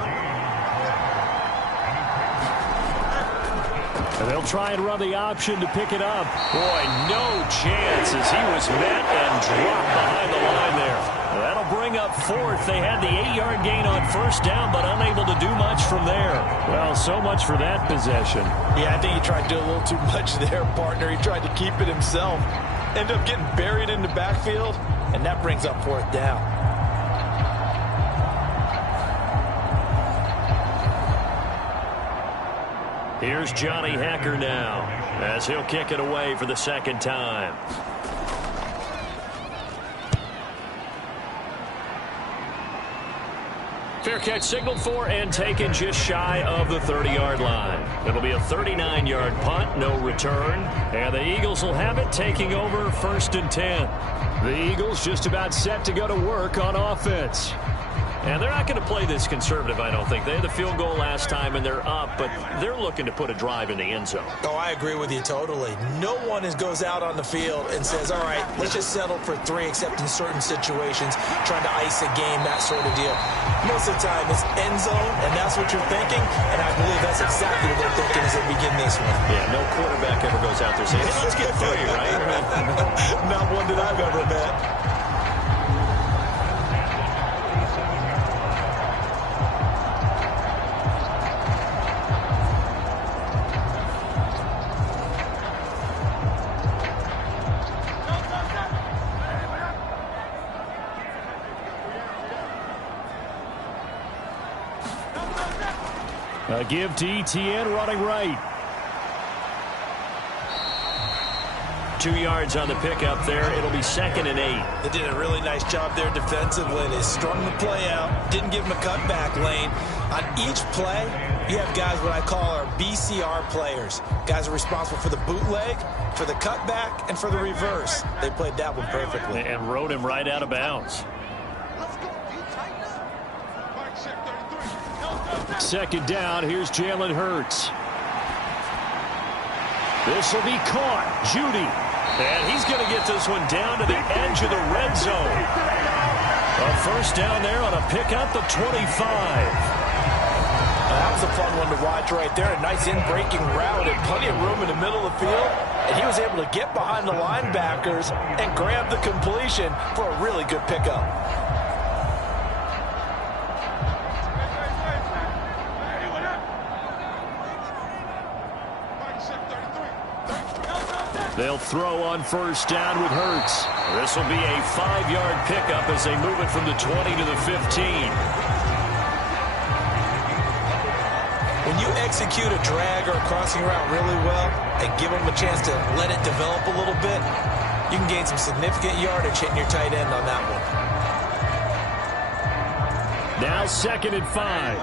And they'll try and run the option to pick it up. Boy, no chance as he was met and dropped behind the line there. That'll bring up 4th. They had the 8-yard gain on 1st down, but unable to do much from there. Well, so much for that possession. Yeah, I think he tried to do a little too much there, partner. He tried to keep it himself. Ended up getting buried in the backfield, and that brings up 4th down. Here's Johnny Hacker now as he'll kick it away for the 2nd time. Fair catch signaled for and taken just shy of the 30-yard line. It'll be a 39-yard punt, no return. And the Eagles will have it, taking over 1st and 10. The Eagles just about set to go to work on offense. And they're not going to play this conservative, I don't think. They had the field goal last time, and they're up, but they're looking to put a drive in the end zone. Oh, I agree with you totally. No one goes out on the field and says, all right, let's just settle for 3, except in certain situations, trying to ice a game, that sort of deal. Most of the time, it's end zone, and that's what you're thinking, and I believe that's exactly what they're thinking as they begin this one. Yeah, no quarterback ever goes out there saying, hey, let's get 3, right? Not one that I've ever met. A give to ETN running right. 2 yards on the pickup there. It'll be 2nd and 8. They did a really nice job there defensively. They strung the play out, didn't give them a cutback lane. On each play, you have guys what I call our BCR players. Guys are responsible for the bootleg, for the cutback, and for the reverse. They played that one perfectly. And rode him right out of bounds. 2nd down, here's Jalen Hurts. This will be caught. Judy. And he's going to get this one down to the edge of the red zone. A 1st down there on a pickup of 25. That was a fun one to watch right there. A nice in-breaking route and plenty of room in the middle of the field. And he was able to get behind the linebackers and grab the completion for a really good pickup. They'll throw on 1st down with Hurts. This will be a 5-yard pickup as they move it from the 20 to the 15. When you execute a drag or a crossing route really well and give them a chance to let it develop a little bit, you can gain some significant yardage hitting your tight end on that one. Now 2nd and 5.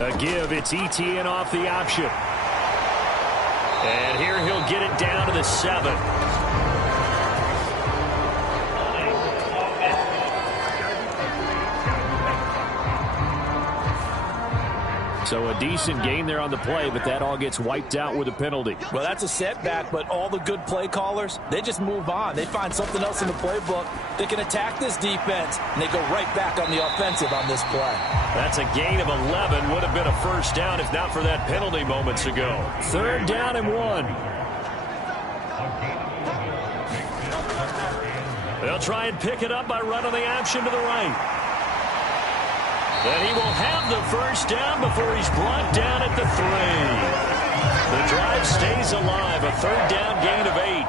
A give, it's ETN off the option. And here he'll get it down to the 7. So a decent gain there on the play, but that all gets wiped out with a penalty. Well, that's a setback, but all the good play callers, they just move on. They find something else in the playbook. They can attack this defense, and they go right back on the offensive on this play. That's a gain of 11. Would have been a first down if not for that penalty moments ago. 3rd down and 1. They'll try and pick it up by running the option to the right. And he will have the first down before he's brought down at the 3. The drive stays alive. A 3rd down gain of 8.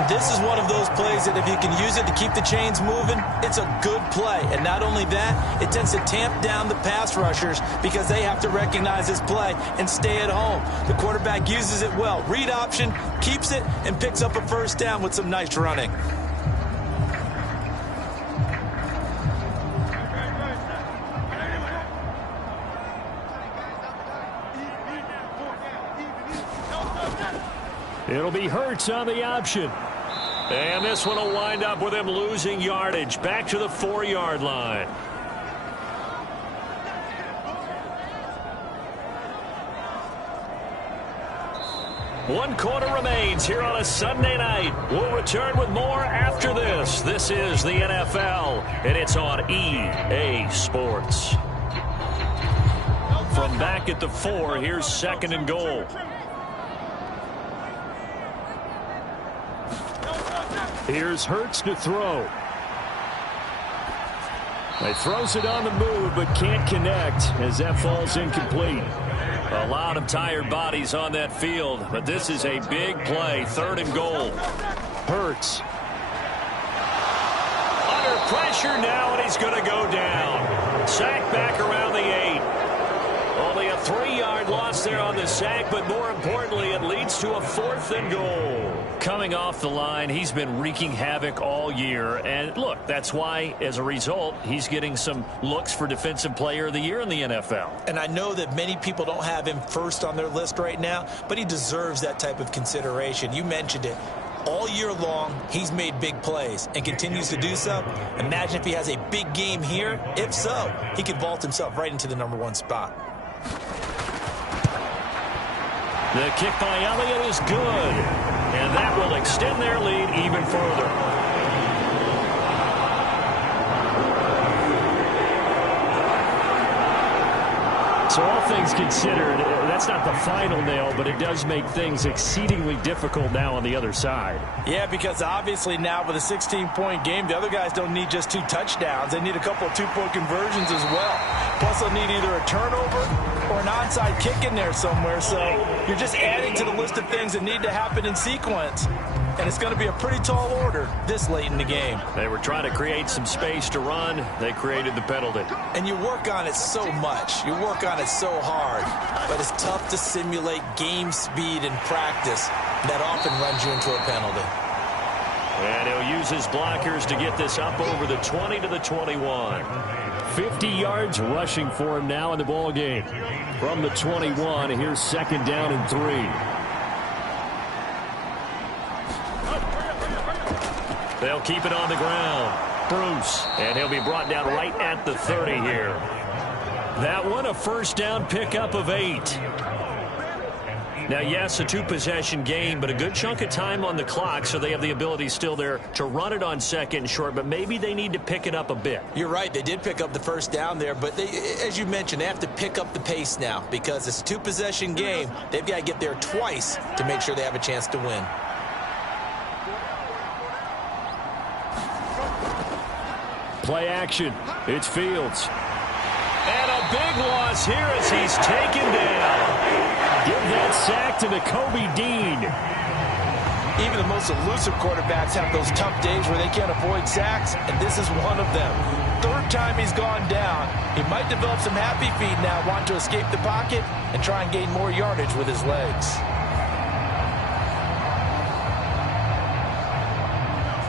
And this is one of those plays that if you can use it to keep the chains moving, it's a good play. And not only that, it tends to tamp down the pass rushers because they have to recognize this play and stay at home. The quarterback uses it well. Read option, keeps it, and picks up a first down with some nice running. It'll be Hurts on the option. And this one will wind up with him losing yardage. Back to the 4-yard line. One quarter remains here on a Sunday night. We'll return with more after this. This is the NFL, and it's on EA Sports. From back at the 4, here's 2nd and goal. Here's Hurts to throw. He throws it on the move, but can't connect as that falls incomplete. A lot of tired bodies on that field, but this is a big play. 3rd and goal. Hurts. Under pressure now, and he's going to go down. Sack back around the 8. Only a 3-yard loss there on the sack, but more importantly, it leads to a 4th and goal. Coming off the line, he's been wreaking havoc all year. And look, that's why, as a result, he's getting some looks for Defensive Player of the Year in the NFL. And I know that many people don't have him first on their list right now, but he deserves that type of consideration. You mentioned it. All year long, he's made big plays and continues to do so. Imagine if he has a big game here. If so, he could vault himself right into the #1 spot. The kick by Elliott is good, and that will extend their lead even further. So all things considered, that's not the final nail, but it does make things exceedingly difficult now on the other side. Yeah, because obviously now with a 16-point game, the other guys don't need just 2 touchdowns. They need a couple of 2-point conversions as well. Plus, they'll need either a turnover or an onside kick in there somewhere. So you're just adding to the list of things that need to happen in sequence. And it's going to be a pretty tall order this late in the game. They were trying to create some space to run. They created the penalty. And you work on it so much. You work on it so hard. But it's tough to simulate game speed in practice. That often runs you into a penalty. And he'll use his blockers to get this up over the 20 to the 21. 50 yards rushing for him now in the ball game. From the 21, here's 2nd down and 3. They'll keep it on the ground. Bruce. And he'll be brought down right at the 30 here. That one, a first down pickup of 8. Now, yes, a 2-possession game, but a good chunk of time on the clock, so they have the ability still there to run it on 2nd and short, but maybe they need to pick it up a bit. You're right. They did pick up the first down there, but they, as you mentioned, they have to pick up the pace now because it's a 2-possession game. They've got to get there twice to make sure they have a chance to win. Play action. It's Fields. And a big loss here as he's taken down. Give that sack to the Kobe Dean. Even the most elusive quarterbacks have those tough days where they can't avoid sacks, and this is one of them. Third time he's gone down. He might develop some happy feet now, want to escape the pocket and try and gain more yardage with his legs.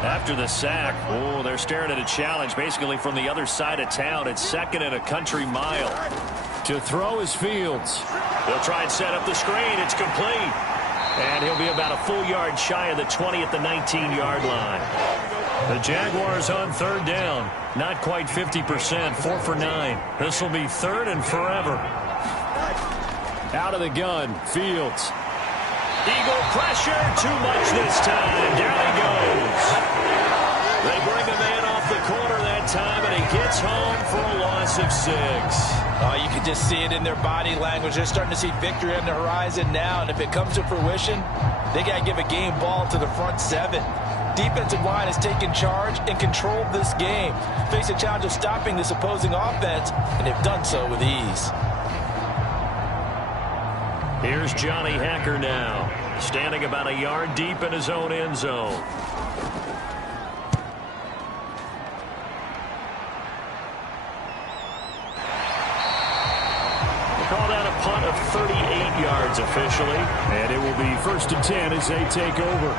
After the sack, oh, they're staring at a challenge basically from the other side of town. It's 2nd and a country mile. To throw is Fields. They'll try and set up the screen. It's complete. And he'll be about a full yard shy of the 20 at the 19-yard line. The Jaguars on 3rd down. Not quite 50%, 4 for 9. This will be 3rd and forever. Out of the gun, Fields. Eagle pressure, too much this time. Down he goes. They bring a man off the corner that time, and he gets home for a loss of 6. Oh, you can just see it in their body language. They're starting to see victory on the horizon now, and if it comes to fruition, they got to give a game ball to the front 7. Defensive line has taken charge and controlled this game. Face a challenge of stopping this opposing offense, and they've done so with ease. Here's Johnny Hacker now, standing about a yard deep in his own end zone. They called out a punt of 38 yards officially, and it will be 1st and 10 as they take over.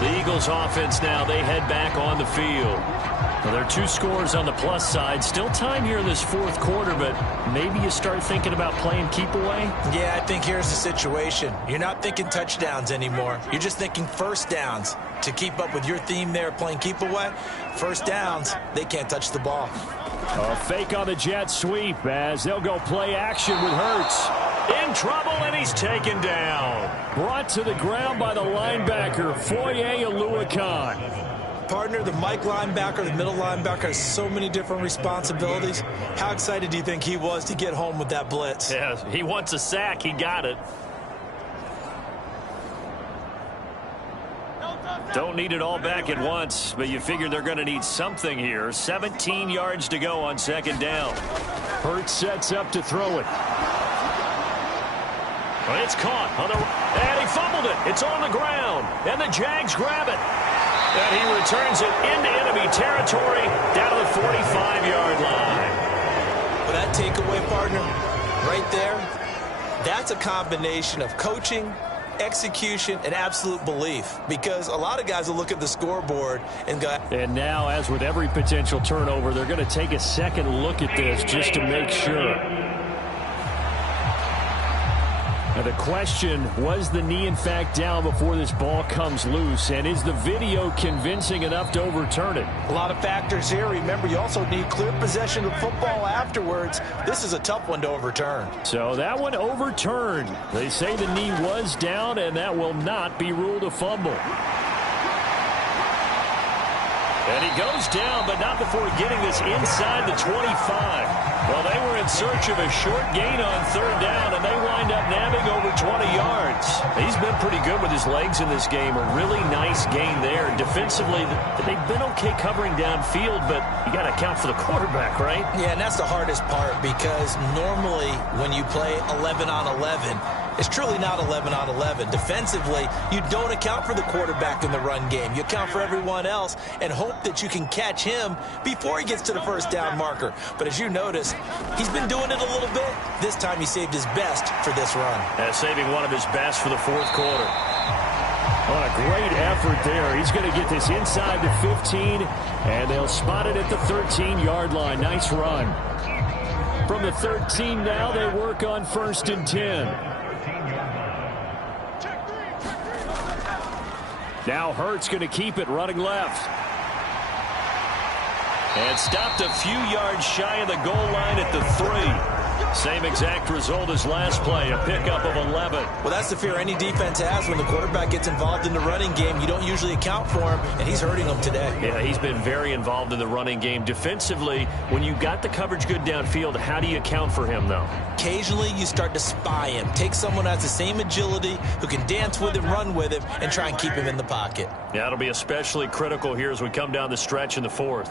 The Eagles offense now, they head back on the field. Well, there are 2 scores on the plus side. Still time here in this 4th quarter, but maybe you start thinking about playing keep away? Yeah, I think here's the situation. You're not thinking touchdowns anymore. You're just thinking first downs. To keep up with your theme there, playing keep away, first downs, they can't touch the ball. A fake on the jet sweep as they'll go play action with Hurts. In trouble, and he's taken down. Brought to the ground by the linebacker, Foye Oluokun. Partner, the Mike linebacker, the middle linebacker has so many different responsibilities. How excited do you think he was to get home with that blitz? Yeah, he wants a sack. He got it. Don't need it all back at once, but you figure they're going to need something here. 17 yards to go on 2nd down. Hurts sets up to throw it. Well, it's caught. And he fumbled it. It's on the ground. And the Jags grab it. And he returns it into enemy territory down to the 45-yard line. But that takeaway, partner, right there, that's a combination of coaching, execution, and absolute belief. Because a lot of guys will look at the scoreboard and go... And now, as with every potential turnover, they're going to take a second look at this just to make sure. Now the question, was the knee in fact down before this ball comes loose? And is the video convincing enough to overturn it? A lot of factors here. Remember, you also need clear possession of football afterwards. This is a tough one to overturn. So that one overturned. They say the knee was down, and that will not be ruled a fumble. And he goes down, but not before getting this inside the 25. Well, they were in search of a short gain on 3rd down, and they wind up nabbing over 20 yards. He's been pretty good with his legs in this game. A really nice gain there. Defensively, they've been okay covering downfield, but you got to account for the quarterback, right? Yeah, and that's the hardest part, because normally when you play 11 on 11, it's truly not 11 on 11. Defensively, you don't account for the quarterback in the run game. You account for everyone else and hope that you can catch him before he gets to the 1st down marker. But as you notice, he's been doing it a little bit. This time he saved his best for this run. Saving one of his best for the 4th quarter. What a great effort there. He's going to get this inside the 15, and they'll spot it at the 13-yard line. Nice run. From the 13 now, they work on 1st and 10. Now Hurts going to keep it running left. And stopped a few yards shy of the goal line at the 3. Same exact result as last play, a pickup of 11. Well, that's the fear any defense has when the quarterback gets involved in the running game. You don't usually account for him, and he's hurting them today. Yeah, he's been very involved in the running game. Defensively, when you got the coverage good downfield, how do you account for him, though? Occasionally, you start to spy him. Take someone who has the same agility, who can dance with him, run with him, and try and keep him in the pocket. Yeah, it'll be especially critical here as we come down the stretch in the 4th.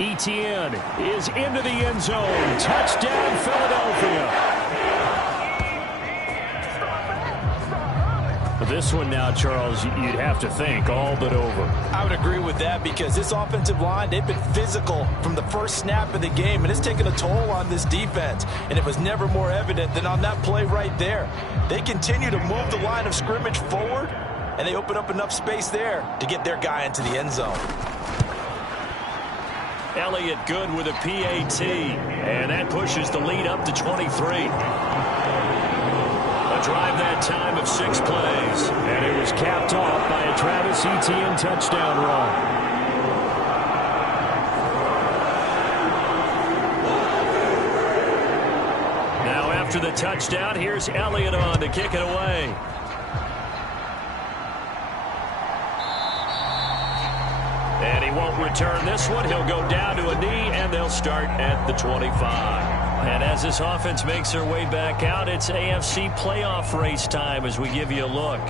Etienne is into the end zone. Touchdown, Philadelphia. this one now, Charles, you'd have to think all but over. I would agree with that because this offensive line, they've been physical from the first snap of the game, and it's taken a toll on this defense. And it was never more evident than on that play right there. They continue to move the line of scrimmage forward, and they open up enough space there to get their guy into the end zone. Elliott good with a PAT, and that pushes the lead up to 23. A drive that time of 6 plays, and it was capped off by a Travis Etienne touchdown run. Now after the touchdown, here's Elliott on to kick it away. And he won't return this one. He'll go down to a knee, and they'll start at the 25. And as this offense makes their way back out, it's AFC playoff race time as we give you a look.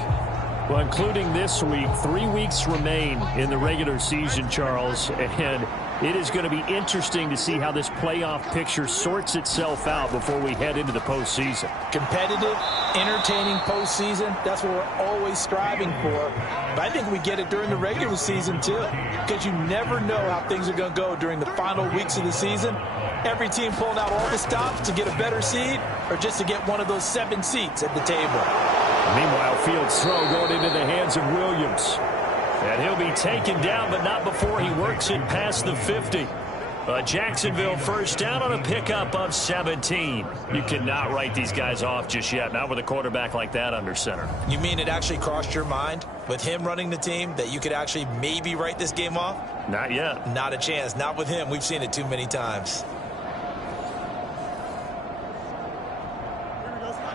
Well, including this week, 3 weeks remain in the regular season, Charles, and it is going to be interesting to see how this playoff picture sorts itself out before we head into the postseason. Competitive, entertaining postseason, that's what we're always striving for. But I think we get it during the regular season, too, because you never know how things are going to go during the final weeks of the season. Every team pulling out all the stops to get a better seed or just to get one of those 7 seats at the table. Meanwhile, Fields' throw going into the hands of Williams. And he'll be taken down, but not before he works it past the 50. A Jacksonville first down on a pickup of 17. You cannot write these guys off just yet, not with a quarterback like that under center. You mean it actually crossed your mind with him running the team that you could actually maybe write this game off? Not yet. Not a chance. Not with him. We've seen it too many times.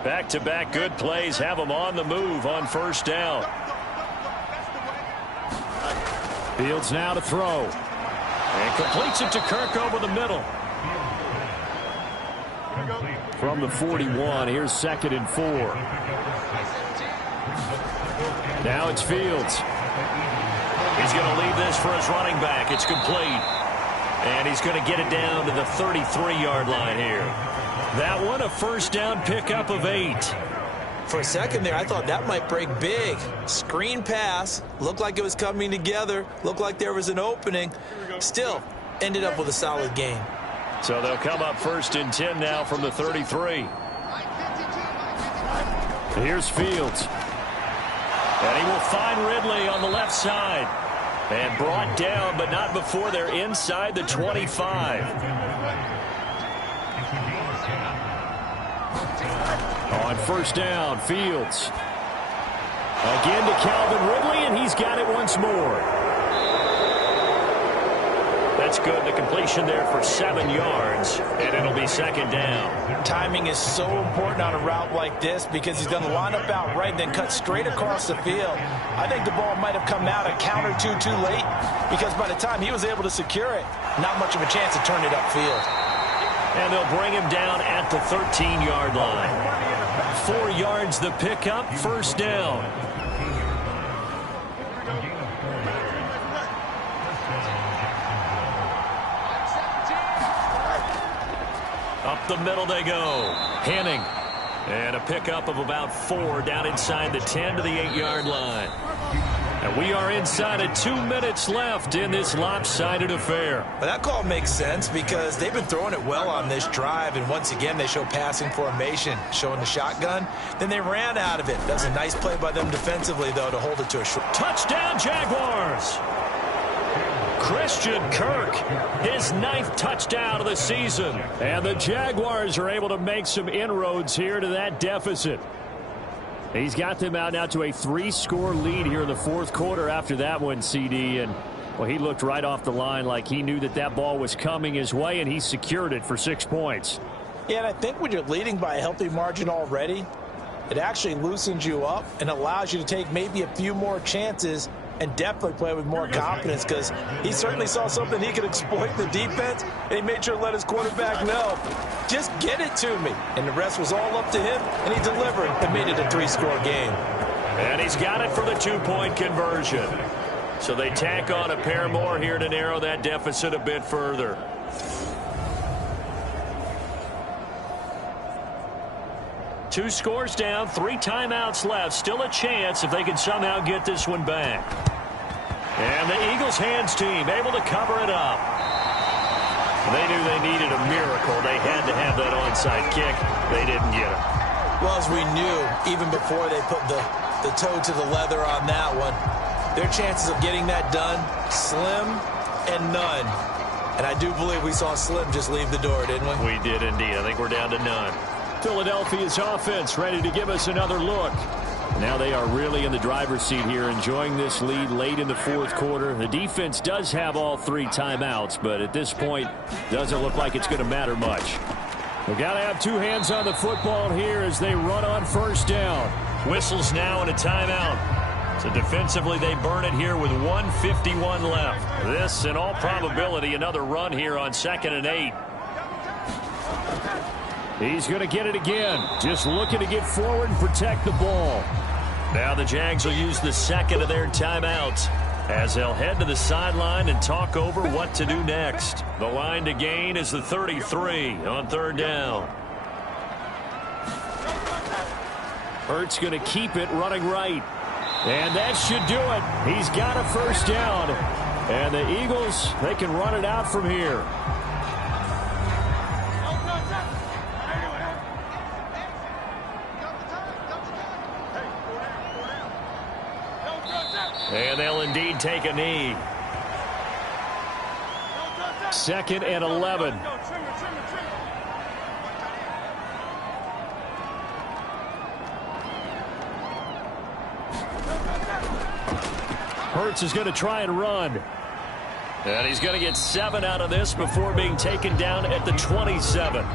Back-to-back good plays have them on the move on first down. Fields now to throw. And completes it to Kirk over the middle. From the 41, here's 2nd and 4. Now it's Fields. He's going to leave this for his running back. It's complete. And he's going to get it down to the 33-yard line here. That one, a first down pickup of 8. For a second there, I thought that might break big. Screen pass. Looked like it was coming together. Looked like there was an opening. Still, ended up with a solid gain. So they'll come up 1st and 10 now from the 33. Here's Fields. And he will find Ridley on the left side. And brought down, but not before they're inside the 25. On first down, Fields. Again to Calvin Ridley, and he's got it once more. That's good. The completion there for 7 yards, and it'll be 2nd down. Timing is so important on a route like this because he's going to line up out right and then cut straight across the field. I think the ball might have come out a count or two too late because by the time he was able to secure it, not much of a chance to turn it upfield. And they'll bring him down at the 13-yard line. 4 yards the pickup, first down. Up the middle they go. Henning. And a pickup of about 4 down inside the 10 to the 8-yard line. And we are inside of 2 minutes left in this lopsided affair. But that call makes sense because they've been throwing it well on this drive. And once again, they show passing formation, showing the shotgun. Then they ran out of it. That's a nice play by them defensively, though, to hold it to a short. Touchdown, Jaguars. Christian Kirk, his 9th touchdown of the season. And the Jaguars are able to make some inroads here to that deficit. He's got them out now to a 3-score lead here in the 4th quarter after that one, CD. And, well, he looked right off the line like he knew that that ball was coming his way, and he secured it for 6 points. Yeah, and I think when you're leading by a healthy margin already, it actually loosens you up and allows you to take maybe a few more chances and definitely play with more confidence because he certainly saw something he could exploit the defense, and he made sure to let his quarterback know, just get it to me. And the rest was all up to him, and he delivered and made it a 3-score game. And he's got it for the 2-point conversion. So they tack on a pair more here to narrow that deficit a bit further. 2 scores down, 3 timeouts left. Still a chance if they can somehow get this one back. And the Eagles hands team able to cover it up. They knew they needed a miracle. They had to have that onside kick. They didn't get it. Well, as we knew, even before they put the toe to the leather on that one, their chances of getting that done, slim and none. And I do believe we saw Slim just leave the door, didn't we? We did indeed. I think we're down to none. Philadelphia's offense ready to give us another look. Now they are really in the driver's seat here, enjoying this lead late in the fourth quarter. The defense does have all 3 timeouts, but at this point, doesn't look like it's going to matter much. We've got to have 2 hands on the football here as they run on first down. Whistles now and a timeout. So defensively, they burn it here with 1:51 left. This, in all probability, another run here on 2nd and 8. He's going to get it again. Just looking to get forward and protect the ball. Now the Jags will use the 2nd of their timeouts as they'll head to the sideline and talk over what to do next. The line to gain is the 33 on 3rd down. Hurts going to keep it running right. And that should do it. He's got a first down. And the Eagles, they can run it out from here. And they'll indeed take a knee. 2nd and 11. Hurts is going to try and run. And he's going to get 7 out of this before being taken down at the 27.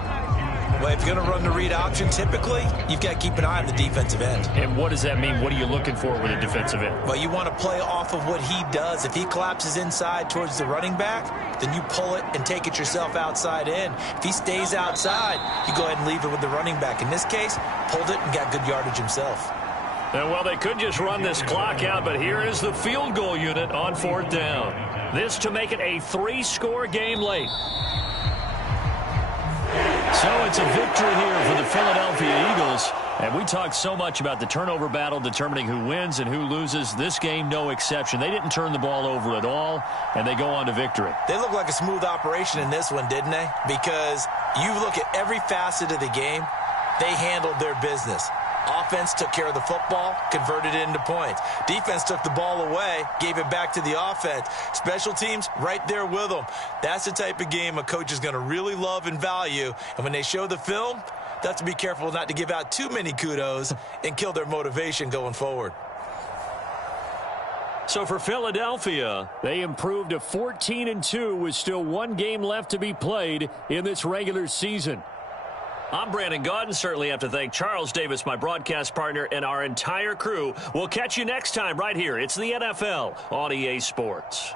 Well, if you're going to run the read option, typically, you've got to keep an eye on the defensive end. And what does that mean? What are you looking for with a defensive end? Well, you want to play off of what he does. If he collapses inside towards the running back, then you pull it and take it yourself outside in. If he stays outside, you go ahead and leave it with the running back. In this case, pulled it and got good yardage himself. And, well, they could just run this clock out, but here is the field goal unit on 4th down. This to make it a 3-score game late. So it's a victory here for the Philadelphia Eagles. And we talked so much about the turnover battle determining who wins and who loses. This game, no exception. They didn't turn the ball over at all, and they go on to victory. They look like a smooth operation in this one, didn't they? Because you look at every facet of the game, they handled their business. Offense took care of the football, converted it into points. Defense took the ball away, gave it back to the offense. Special teams, right there with them. That's the type of game a coach is going to really love and value. And when they show the film, they have to be careful not to give out too many kudos and kill their motivation going forward. So for Philadelphia, they improved to 14-2 with still 1 game left to be played in this regular season. I'm Brandon Gaudin. Certainly have to thank Charles Davis, my broadcast partner, and our entire crew. We'll catch you next time right here. It's the NFL on EA Sports.